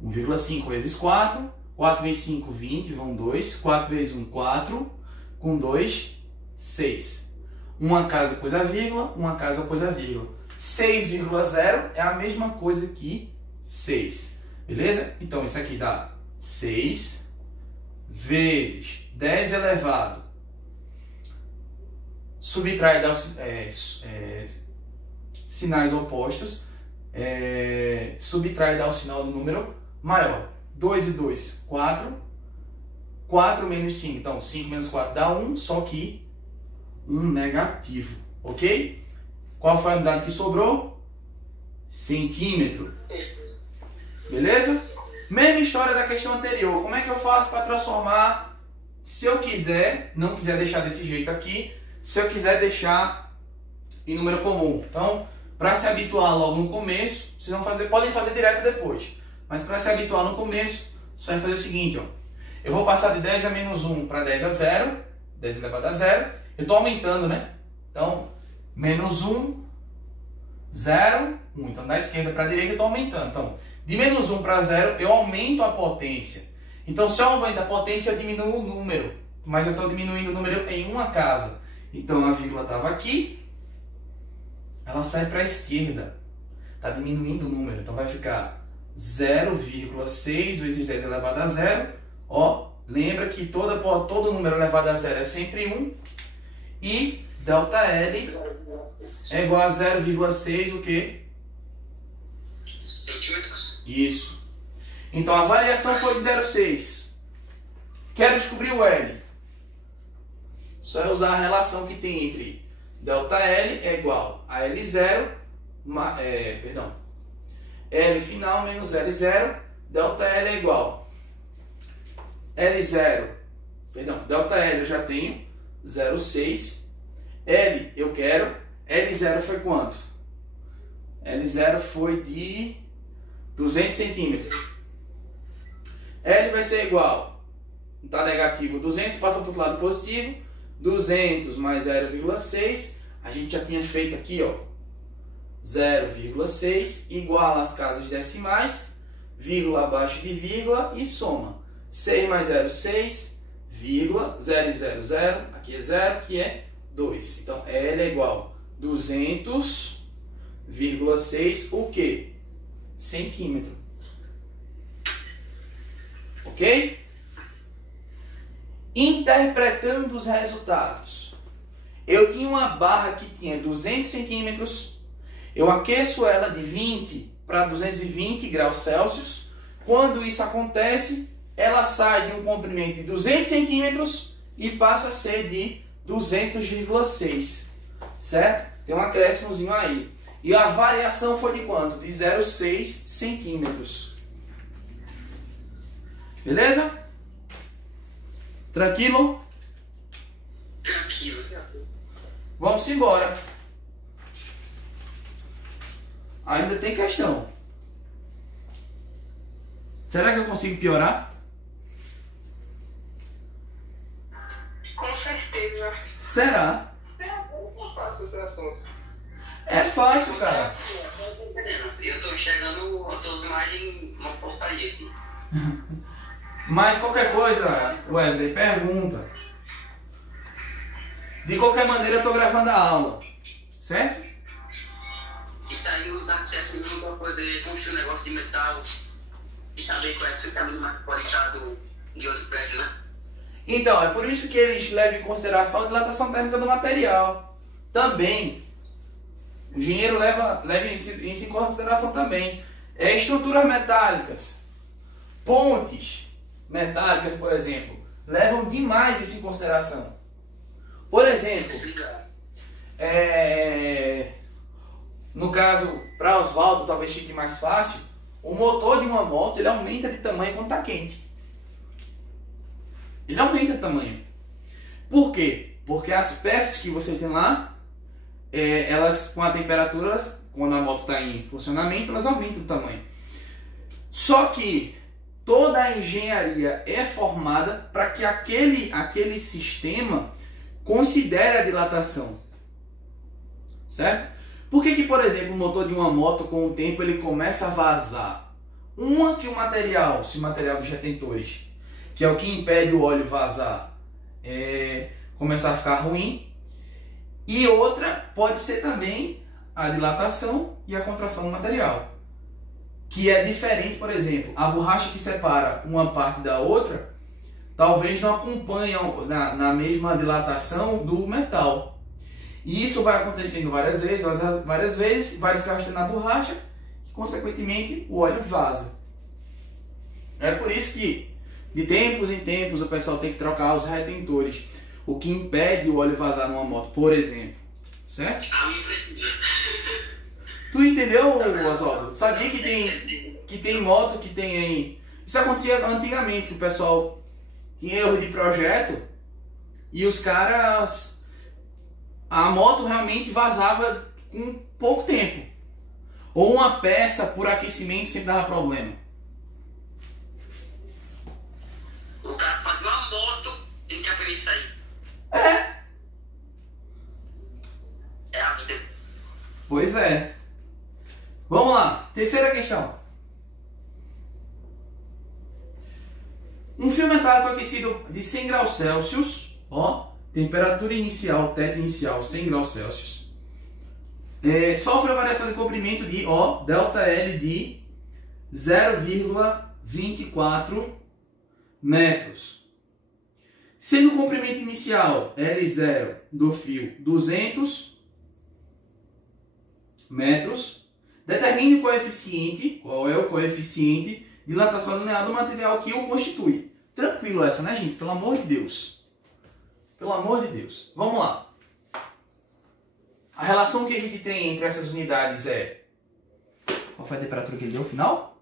1,5 vezes 4. 4 vezes 5, 20. Vão 2. 4 vezes 1, 4. Com 2, 6. Uma casa depois a vírgula. Uma casa depois a vírgula. 6,0 é a mesma coisa que 6. Beleza? Então isso aqui dá 6 vezes 10 elevado. Subtrai dá sinais opostos. Subtrai dá o sinal do número maior. 2 e 2, 4. 4 menos 5. Então 5 menos 4 dá 1, só que 1 negativo. Ok? Qual foi a unidade que sobrou? Centímetro. Beleza? Mesma história da questão anterior. Como é que eu faço para transformar, se eu quiser, não quiser deixar desse jeito aqui, se eu quiser deixar em número comum. Então, para se habituar logo no começo, vocês vão fazer, podem fazer direto depois. Mas para se habituar no começo, só vai fazer o seguinte, ó. Eu vou passar de 10 a menos 1 para 10 a 0. 10 elevado a 0. Eu estou aumentando, né? Então, menos 1, 0, 1. Então, da esquerda para a direita eu estou aumentando. Então, de menos 1 para 0, eu aumento a potência. Então, se eu aumento a potência, eu diminuo o número. Mas eu estou diminuindo o número em uma casa. Então, a vírgula estava aqui. Ela sai para a esquerda. Está diminuindo o número. Então, vai ficar 0,6 vezes 10 elevado a 0. Ó, lembra que todo número elevado a 0 é sempre 1. E delta L é igual a 0,6 o quê? Centímetros. Isso. Então a variação foi de 0,6. Quero descobrir o L. Só é usar a relação que tem entre delta L é igual a L0, L final menos L0. Delta L é igual L0, delta L eu já tenho 0,6. L eu quero, L0 foi quanto? L0 foi de 200 centímetros. L vai ser igual, está negativo, 200 passa para o outro lado positivo, 200 mais 0,6, a gente já tinha feito aqui, ó, 0,6 igual às casas decimais, vírgula abaixo de vírgula e soma. 6 mais 0, 6, vírgula, 0 e 0, 0, aqui é 0, que é 2. Então, L é igual a 200,6, o quê? Centímetro. Ok? Interpretando os resultados. Eu tinha uma barra que tinha 200 centímetros, eu aqueço ela de 20 para 220 graus Celsius. Quando isso acontece, ela sai de um comprimento de 200 centímetros e passa a ser de 200,6, certo? Tem um acréscimozinho aí. E a variação foi de quanto? De 0,6 centímetros. Beleza? Tranquilo? Tranquilo. Vamos embora. Ainda tem questão. Será que eu consigo piorar? Com certeza. Será? Não faço esse assunto. É fácil, cara. Eu tô enxergando a tua imagem uma porcaria aqui. Mas qualquer coisa, Wesley, pergunta. De qualquer maneira, eu tô gravando a aula. Certo? E tá aí os acessos para poder construir um negócio de metal e saber qual é o caminho mais qualificado de outro prédio, né? Então, é por isso que eles levam em consideração a dilatação térmica do material. Também, O engenheiro leva isso em consideração também. Estruturas metálicas, pontes metálicas, por exemplo, levam demais isso em consideração. Por exemplo, no caso, para Oswaldo talvez fique mais fácil, o motor de uma moto ele aumenta de tamanho quando está quente. Ele aumenta de tamanho. Por quê? Porque as peças que você tem lá, elas com a temperatura, quando a moto está em funcionamento, elas aumentam o tamanho. Só que toda a engenharia é formada para que aquele sistema considere a dilatação. Certo? Por que, por exemplo, o motor de uma moto com o tempo ele começa a vazar? Uma que o material dos retentores, que é o que impede o óleo vazar, começar a ficar ruim. E outra pode ser também a dilatação e a contração do material, que é diferente. Por exemplo, a borracha que separa uma parte da outra talvez não acompanhe na mesma dilatação do metal. E isso vai acontecendo várias vezes, vai desgastando a borracha e, consequentemente, o óleo vaza. É por isso que, de tempos em tempos, o pessoal tem que trocar os retentores, o que impede o óleo vazar numa moto, por exemplo. Certo? A minha precisa. Tu entendeu, Oswaldo? Sabia que tem moto que tem... Isso acontecia antigamente, que o pessoal tinha erro de projeto e os caras... A moto realmente vazava com pouco tempo. Ou uma peça por aquecimento sempre dava problema. O cara fazer uma moto tem que aprender isso aí. É a vida. Pois é. Vamos lá. Terceira questão. Um fio metálico aquecido de 100 graus Celsius, temperatura inicial, teto inicial 100 graus Celsius, sofre a variação de comprimento de ΔL de 0,24 metros. Sendo o comprimento inicial L0 do fio 200 metros, determine o coeficiente, qual é o coeficiente de dilatação linear do material que o constitui. Tranquilo essa, né, gente? Pelo amor de Deus. Pelo amor de Deus. Vamos lá. A relação que a gente tem entre essas unidades é... Qual foi a temperatura que ele deu no final?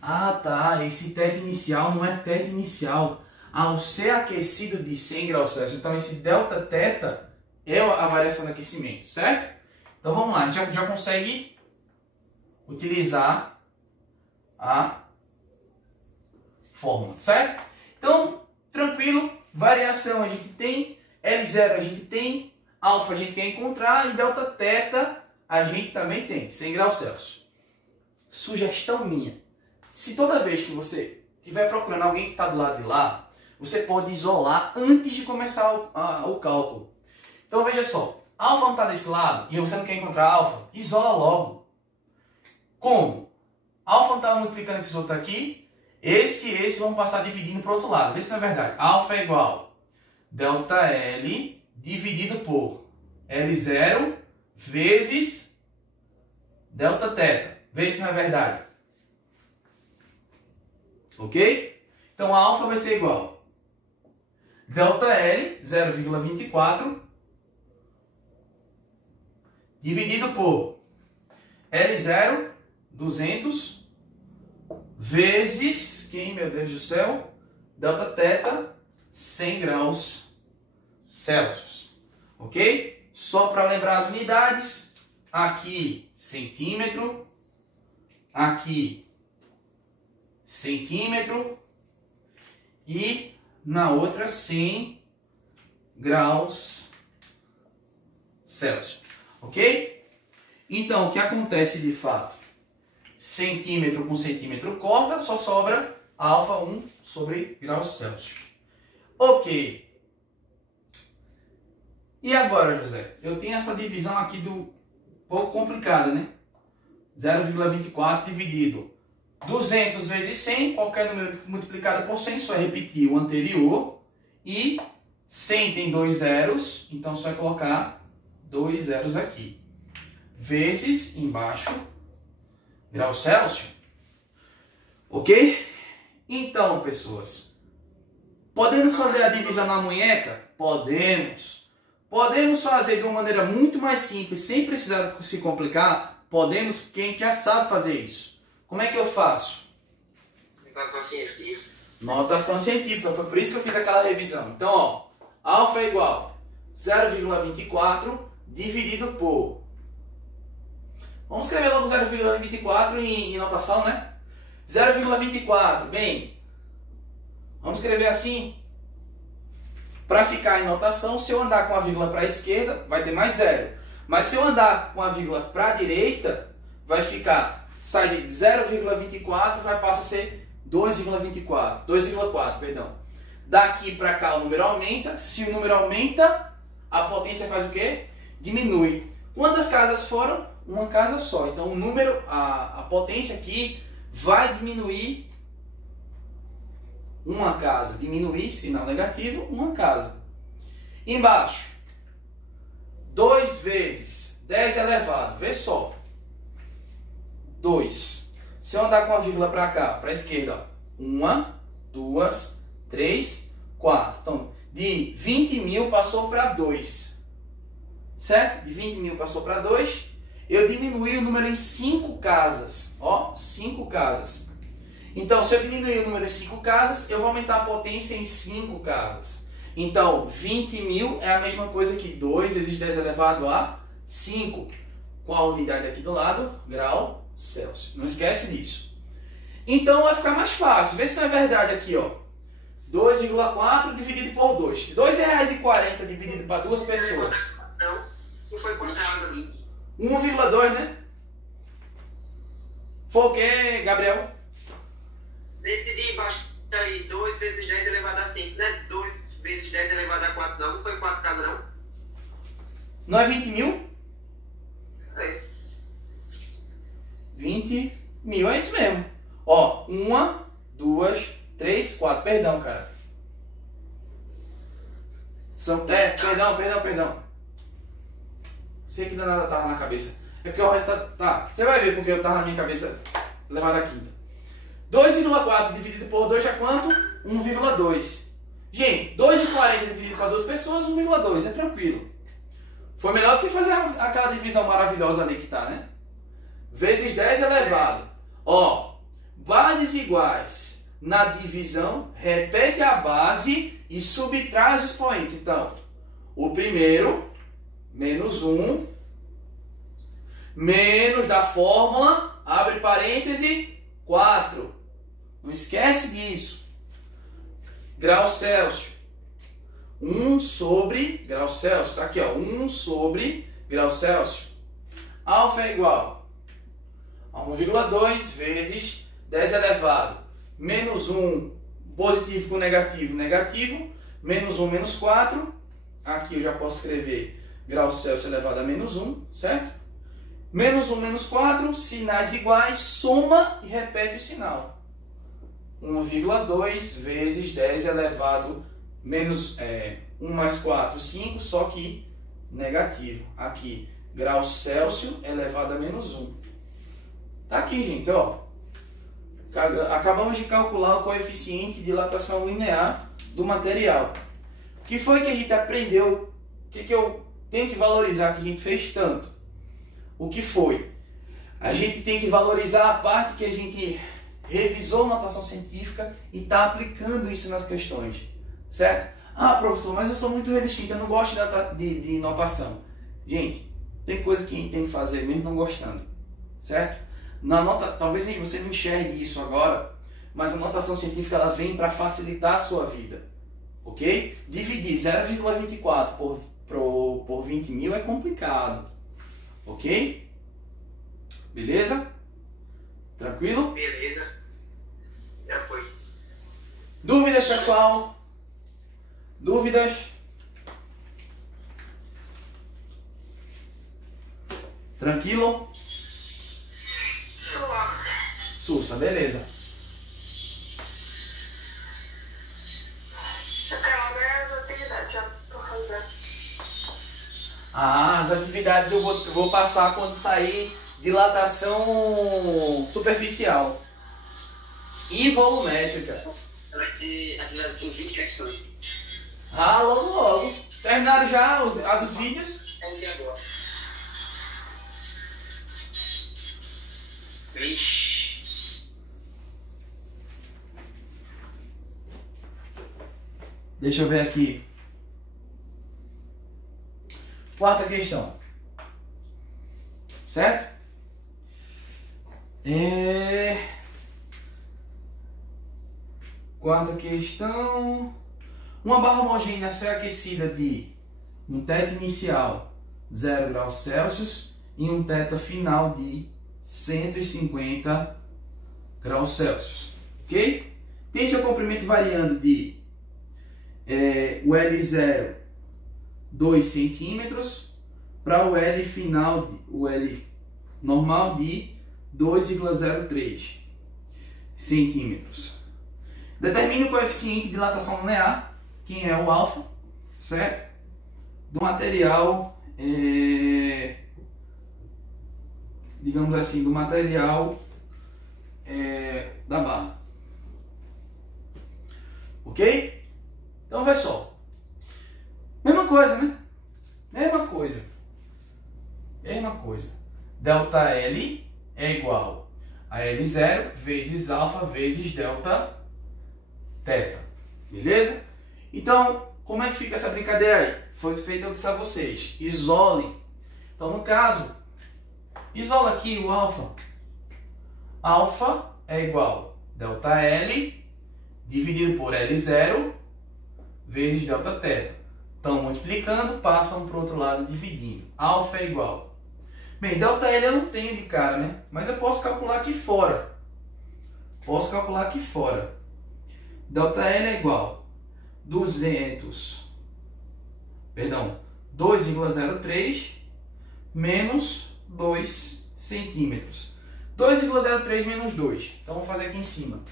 Ah, tá. Esse teto inicial não é teto inicial. Ao ser aquecido de 100 graus Celsius, então esse delta teta é a variação de aquecimento, certo? Então vamos lá. A gente já consegue utilizar a fórmula, certo? Então, tranquilo, variação a gente tem, L0 a gente tem, alfa a gente quer encontrar e delta teta a gente também tem, 100 graus Celsius. Sugestão minha, se toda vez que você estiver procurando alguém que está do lado de lá, você pode isolar antes de começar o cálculo. Então veja só, alfa não está desse lado e você não quer encontrar alfa, isola logo. Como? Alfa não está multiplicando esses outros aqui, esse e esse vão passar dividindo para o outro lado. Vê se não é verdade. Alfa é igual delta L dividido por L0 vezes delta teta. Vê se não é verdade. Ok? Então a alfa vai ser igual delta L 0,24 dividido por L0 200 vezes, meu Deus do céu, delta teta 100 graus Celsius. Ok? Só para lembrar as unidades, aqui centímetro, aqui centímetro e na outra 100 graus Celsius. Ok? Então, o que acontece de fato? Centímetro com centímetro corta, só sobra alfa 1 sobre graus Celsius. Ok. E agora, José? Eu tenho essa divisão aqui um pouco complicada, né? 0,24 dividido 200 vezes 100, qualquer número multiplicado por 100, só é repetir o anterior, e 100 tem 2 zeros, então só é colocar 2 zeros aqui. Vezes, embaixo, grau Celsius. Ok? Então, pessoas, podemos fazer a divisão na munheca? Podemos. Podemos fazer de uma maneira muito mais simples, sem precisar se complicar? Podemos, porque a gente já sabe fazer isso. Como é que eu faço? Notação científica. Notação científica, foi por isso que eu fiz aquela revisão. Então, ó, alfa é igual a 0,24 dividido por... Vamos escrever logo 0,24 em notação, né? 0,24, bem, vamos escrever assim. Para ficar em notação, se eu andar com a vírgula para a esquerda, vai ter mais 0. Mas se eu andar com a vírgula para a direita, vai ficar, sai de 0,24, vai passar a ser 2,4, perdão. Daqui para cá o número aumenta. Se o número aumenta, a potência faz o quê? Diminui. Quantas casas foram? Uma casa só. Então o número, a potência aqui vai diminuir uma casa. Diminuir, sinal negativo, uma casa. Embaixo, 2 vezes 10 elevado. Vê só. 2. Se eu andar com a vírgula para cá, para a esquerda, 1, 2, 3, 4. Então, de 20 mil passou para 2. Certo? De 20 mil passou para 2. Eu diminui o número em 5 casas. Ó, 5 casas. Então, se eu diminuir o número em 5 casas, eu vou aumentar a potência em 5 casas. Então, 20 mil é a mesma coisa que 2 vezes 10 elevado a 5. Qual a unidade aqui do lado? Grau Celsius. Não esquece disso. Então, vai ficar mais fácil. Vê se não é verdade aqui, ó. 2,4 dividido por 2. R$ 2,40 dividido para 2 pessoas. Não foi por nada. 1,2, né? Foi o que, Gabriel? Decidi embaixo aí 2 vezes 10 elevado a 5, né? 2 vezes 10 elevado a 4, não. Não foi 4 casas, não. Não é 20 mil? É. 20 mil, é isso mesmo. Ó, 1, 2, 3, 4. Perdão, cara. Perdão. Sei que danada tava na cabeça. É porque o resto tá. Você vai ver porque eu tava na minha cabeça levado a quinta. 2,4 dividido por 2 é quanto? 1,2. Gente, 2,40 dividido para 2 pessoas, 1,2. É tranquilo. Foi melhor do que fazer aquela divisão maravilhosa ali que tá, né? Vezes 10 elevado. Ó, bases iguais. Na divisão, repete a base e subtrai os expoentes. Então, o primeiro, menos 1, menos da fórmula, abre parêntese, 4. Não esquece disso. Grau Celsius. 1 sobre grau Celsius. Está aqui, ó. 1 sobre grau Celsius. Alfa é igual a 1,2 vezes 10 elevado. Menos 1, positivo com negativo, negativo. Menos 1, menos 4. Aqui eu já posso escrever grau Celsius elevado a menos 1, certo? Menos 1, menos 4, sinais iguais, soma e repete o sinal. 1,2 vezes 10 elevado menos 1 mais 4, 5, só que negativo. Aqui, grau Celsius elevado a menos 1. Tá aqui, gente, ó. Acabamos de calcular o coeficiente de dilatação linear do material. O que foi que a gente aprendeu? O que eu tenho que valorizar que a gente fez tanto? O que foi? A gente tem que valorizar a parte que a gente revisou notação científica e está aplicando isso nas questões, certo? Ah, professor, mas eu sou muito resistente, eu não gosto de notação. Gente, tem coisa que a gente tem que fazer mesmo não gostando, certo? Na nota, talvez você não enxergue isso agora, mas a notação científica ela vem para facilitar a sua vida, ok? Dividir 0,24 por 20 mil é complicado, ok? Beleza? Tranquilo? Beleza. Já foi. Dúvidas, pessoal? Dúvidas? Tranquilo? Sussa, beleza. Eu quero ver as atividades já. Ah, as atividades eu vou passar quando sair dilatação superficial e volumétrica. Vai ter atividade com 20 questões. Ah, logo logo. Terminaram já a dos vídeos? É agora. Vixe. Deixa eu ver aqui. Quarta questão. Certo? Quarta questão. Uma barra homogênea a ser aquecida de um θ inicial 0 graus Celsius e um θ final de 150 graus Celsius. Ok? Tem seu comprimento variando de o L0 2 centímetros para o L final, o L normal de 2,03 centímetros. Determine o coeficiente de dilatação linear, quem é o alfa, certo? Do material, digamos assim, do material da barra. Ok? Então vai só. Mesma coisa, né? Mesma coisa. Delta L é igual a L0 vezes alfa vezes delta θ. Beleza? Então, como é que fica essa brincadeira aí? Foi feito eu disse a vocês. Isolem. Então, no caso, isola aqui o alfa. Alfa é igual a delta L dividido por L0 vezes delta θ. Estão multiplicando, passam para o outro lado dividindo. Alfa é igual. Bem, delta L eu não tenho de cara, né? Mas eu posso calcular aqui fora. Delta L é igual a 2,03 menos 2 centímetros. 2,03 menos 2. Então, vamos fazer aqui em cima.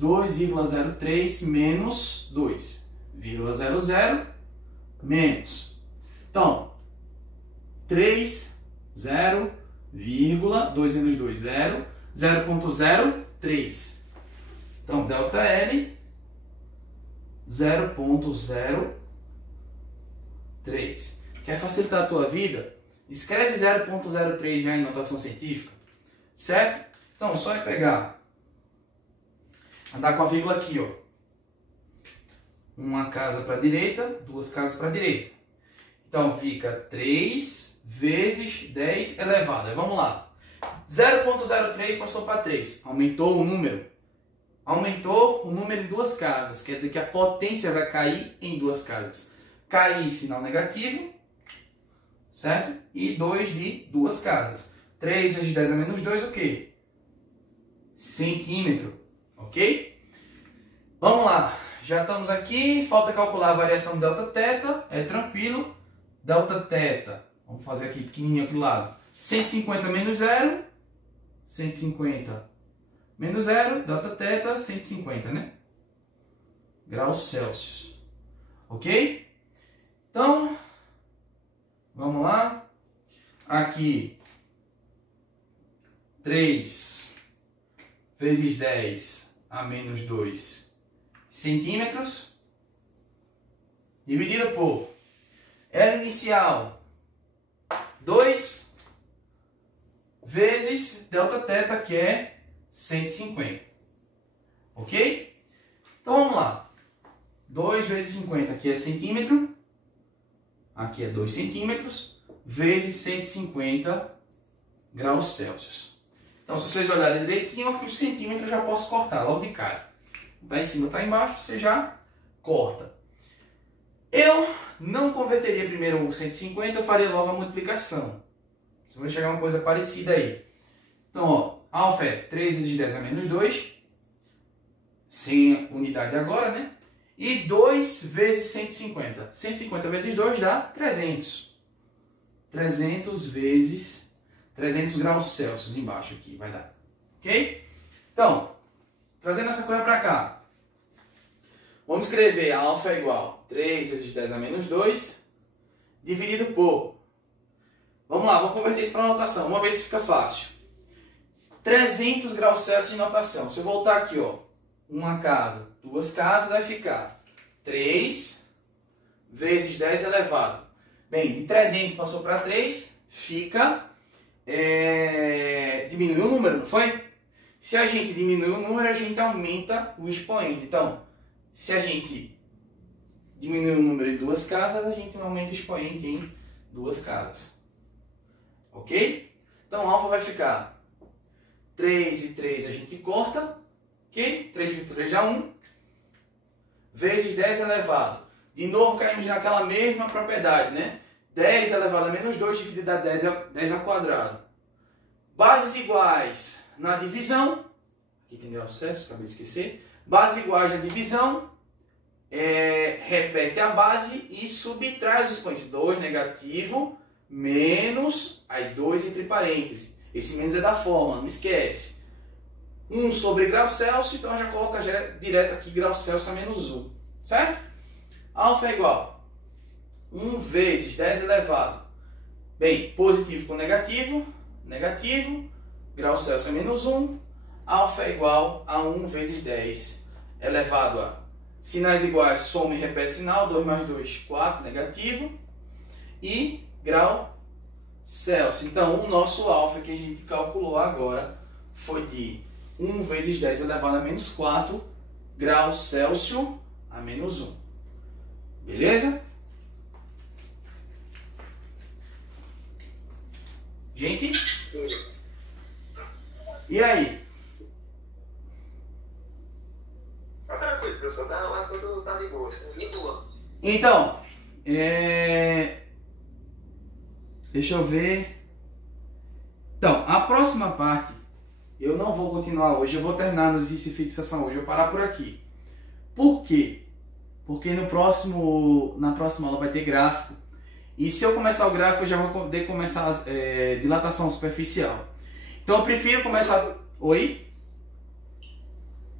2,03 menos 2,00 menos. Então, 3, 0, 2 menos 2, 0, 0,03. Então, delta L, 0,03. Quer facilitar a tua vida? Escreve 0,03 já em notação científica, certo? Então, só é pegar, andar com a vírgula aqui, ó. Uma casa para a direita, duas casas para a direita. Então, fica 3 vezes 10 elevado. Aí, vamos lá. 0,03 passou para 3. Aumentou o número. Aumentou o número em duas casas. Quer dizer que a potência vai cair em duas casas. Cair, sinal negativo. Certo? E 2 de duas casas. 3 vezes 10 a menos 2, o quê? Centímetro. Ok? Vamos lá. Já estamos aqui. Falta calcular a variação delta θ. É tranquilo. Delta θ. Vamos fazer aqui pequenininho aqui do lado. 150 menos 0. 150 menos 0. Delta θ, 150, né? Graus Celsius. Ok? Então, vamos lá. Aqui, 3 vezes 10 a menos 2 centímetros. Dividido por L inicial 2 vezes delta θ, que é 150. Ok? Então vamos lá. 2 vezes 50 aqui é centímetro. Aqui é 2 centímetros. Vezes 150 graus Celsius. Então, se vocês olharem direitinho, aqui o centímetro eu já posso cortar logo de cara. Está em cima, está embaixo, você já corta. Eu não converteria primeiro o 150, eu faria logo a multiplicação. Você vai chegar a uma coisa parecida aí. Então, ó, alfa é 3 vezes 10 a menos 2, sem unidade agora, né? E 2 vezes 150. 150 vezes 2 dá 300. 300 vezes 300 graus Celsius embaixo aqui vai dar. Ok? Então, trazendo essa coisa para cá. Vamos escrever alfa é igual a 3 vezes 10 a menos 2, dividido por Vamos lá, vou converter isso para notação. Uma vez fica fácil. 300 graus Celsius em notação. Se eu voltar aqui, ó, uma casa, duas casas, vai ficar 3 vezes 10 elevado. Bem, de 300 passou para 3, fica... diminuiu o número, não foi? Se a gente diminui o número, a gente aumenta o expoente. Então, se a gente diminui o número em duas casas, a gente não aumenta o expoente em duas casas. Ok? Então, alfa vai ficar 3 e 3 a gente corta. Ok? 3 dividido por 3 dá 1. Vezes 10 elevado. De novo, caímos naquela mesma propriedade, né? 10 elevado a menos 2 dividido a 10 ao quadrado. Bases iguais na divisão. Aqui tem grau Celsius, acabei de esquecer. Bases iguais na divisão. Repete a base e subtrai os expoentes. 2 negativo menos, aí 2 entre parênteses. Esse menos é da forma, não esquece. 1 sobre grau Celsius, então já coloca direto aqui grau Celsius a menos 1. Certo? Alfa é igual 1 vezes 10 elevado. Bem, positivo com negativo, negativo, grau Celsius a menos 1. Alfa é igual a 1 vezes 10 elevado a sinais iguais, soma e repete sinal, 2 mais 2, 4, negativo. E grau Celsius. Então, o nosso alfa que a gente calculou agora foi de 1 vezes 10 elevado a menos 4 graus Celsius a menos 1. Beleza? Gente? E aí? Tá tranquilo, professor. O assunto tá de boa. De boa. Então, deixa eu ver. Então, a próxima parte, eu não vou continuar hoje, eu vou terminar nos exercícios de fixação hoje, eu vou parar por aqui. Por quê? Porque na próxima aula vai ter gráfico. E se eu começar o gráfico, eu já vou poder começar dilatação superficial. Então, eu prefiro começar... Oi?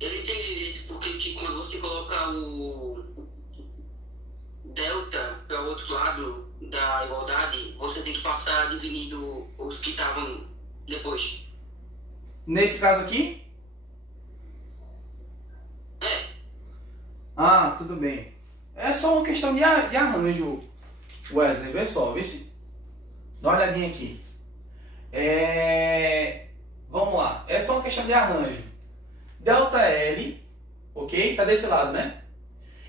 Eu não entendi direito porque que quando você coloca o delta para o outro lado da igualdade, você tem que passar dividindo os que estavam depois. Nesse caso aqui? Ah, tudo bem. É só uma questão de arranjo, Wesley. Vê só, vê se... Dá uma olhadinha aqui. Vamos lá. É só uma questão de arranjo. Delta L, ok? Tá desse lado, né?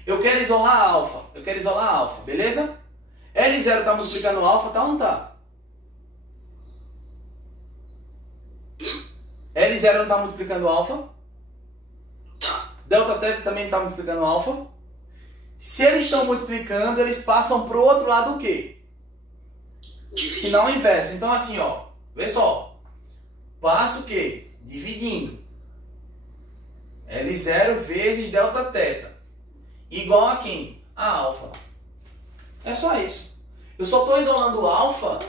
Eu quero isolar alfa. Beleza? L0 tá multiplicando alfa, tá ou não tá? L0 não tá multiplicando alfa? Tá. Delta θ também está multiplicando alfa. Se eles estão multiplicando, eles passam para o outro lado o quê? Sinal inverso. Então assim, ó, vê só. Passa o quê? Dividindo. L0 vezes delta θ. Igual a quem? A alfa. É só isso. Eu só estou isolando o alfa.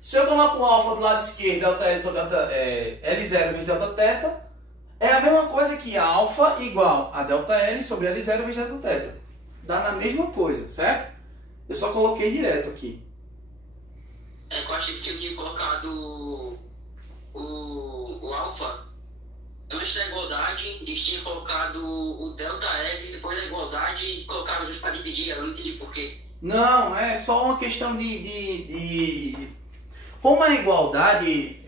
Se eu coloco o alfa do lado esquerdo, delta L sobre L0 vezes delta θ, é a mesma coisa que alfa igual a delta L sobre L0 vezes delta θ. Dá na mesma coisa, certo? Eu só coloquei direto aqui. É que eu achei que você tinha colocado o alfa antes da igualdade, eles tinham colocado o delta L depois da igualdade e colocado justo para dividir. Eu não entendi por quê. Não, é só uma questão Como a igualdade,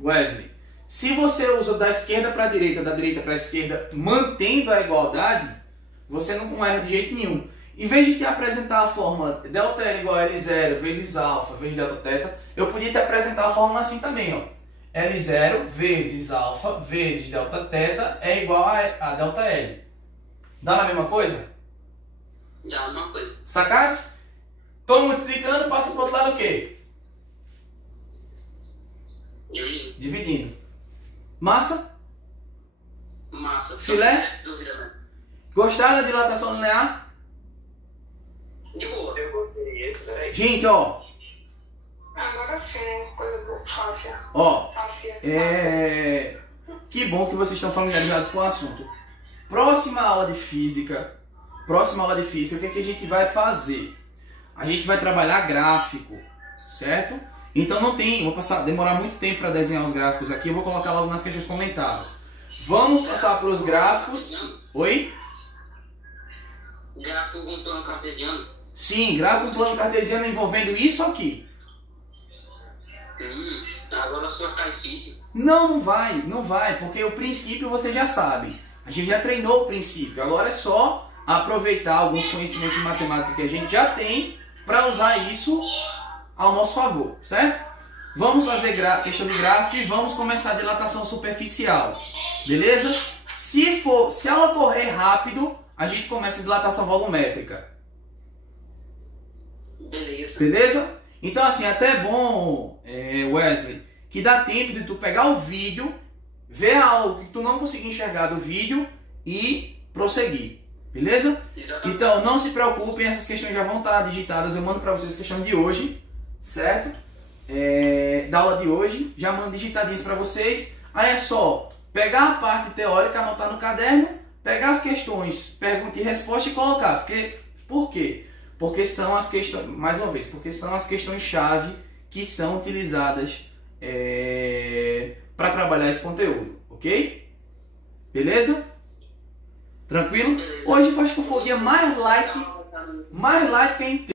Wesley, se você usa da esquerda para a direita, da direita para a esquerda, mantendo a igualdade, você não erra de jeito nenhum. Em vez de te apresentar a fórmula delta L igual a L0 vezes alfa vezes delta θ, eu podia te apresentar a fórmula assim também, ó. L0 vezes alfa vezes delta θ é igual a delta L. Dá na mesma coisa? Dá a mesma coisa. Sacasse? Estou multiplicando, passa para o outro lado o quê? Dividindo. Massa? Massa. Filé? Dúvida, né? Gostaram da dilatação linear? De boa. Eu gostei esse, né? Gente, ó. Agora sim, coisa boa, fácil. Ó. Fácil. Que bom que vocês estão familiarizados com o assunto. Próxima aula de física, o que é que a gente vai fazer? A gente vai trabalhar gráfico. certo? Então não tem, vou demorar muito tempo para desenhar os gráficos aqui, eu vou colocar logo nas questões comentadas. Vamos passar para os gráficos. Oi? Gráfico com plano cartesiano? Sim, gráfico com plano cartesiano envolvendo isso aqui. Agora só ficar difícil. Não vai, porque o princípio você já sabe. A gente já treinou o princípio, agora é só aproveitar alguns conhecimentos de matemática que a gente já tem para usar isso ao nosso favor, certo? Vamos fazer questão de gráfico e vamos começar a dilatação superficial, beleza? Se ela correr rápido, a gente começa a dilatação volumétrica. Beleza? Então assim, até é bom, Wesley, que dá tempo de tu pegar o vídeo, ver algo que tu não conseguir enxergar do vídeo e prosseguir. Beleza? Exatamente. Então não se preocupem, essas questões já vão estar digitadas. Eu mando para vocês a questão de hoje, certo? Da aula de hoje, já mando digitadinhas para vocês. Aí é só pegar a parte teórica, anotar no caderno, pegar as questões, pergunta e resposta e colocar. Por quê? Porque são as questões, mais uma vez, porque são as questões-chave que são utilizadas para trabalhar esse conteúdo, ok? Beleza? Tranquilo? Beleza. Hoje acho que foi o dia mais light que a gente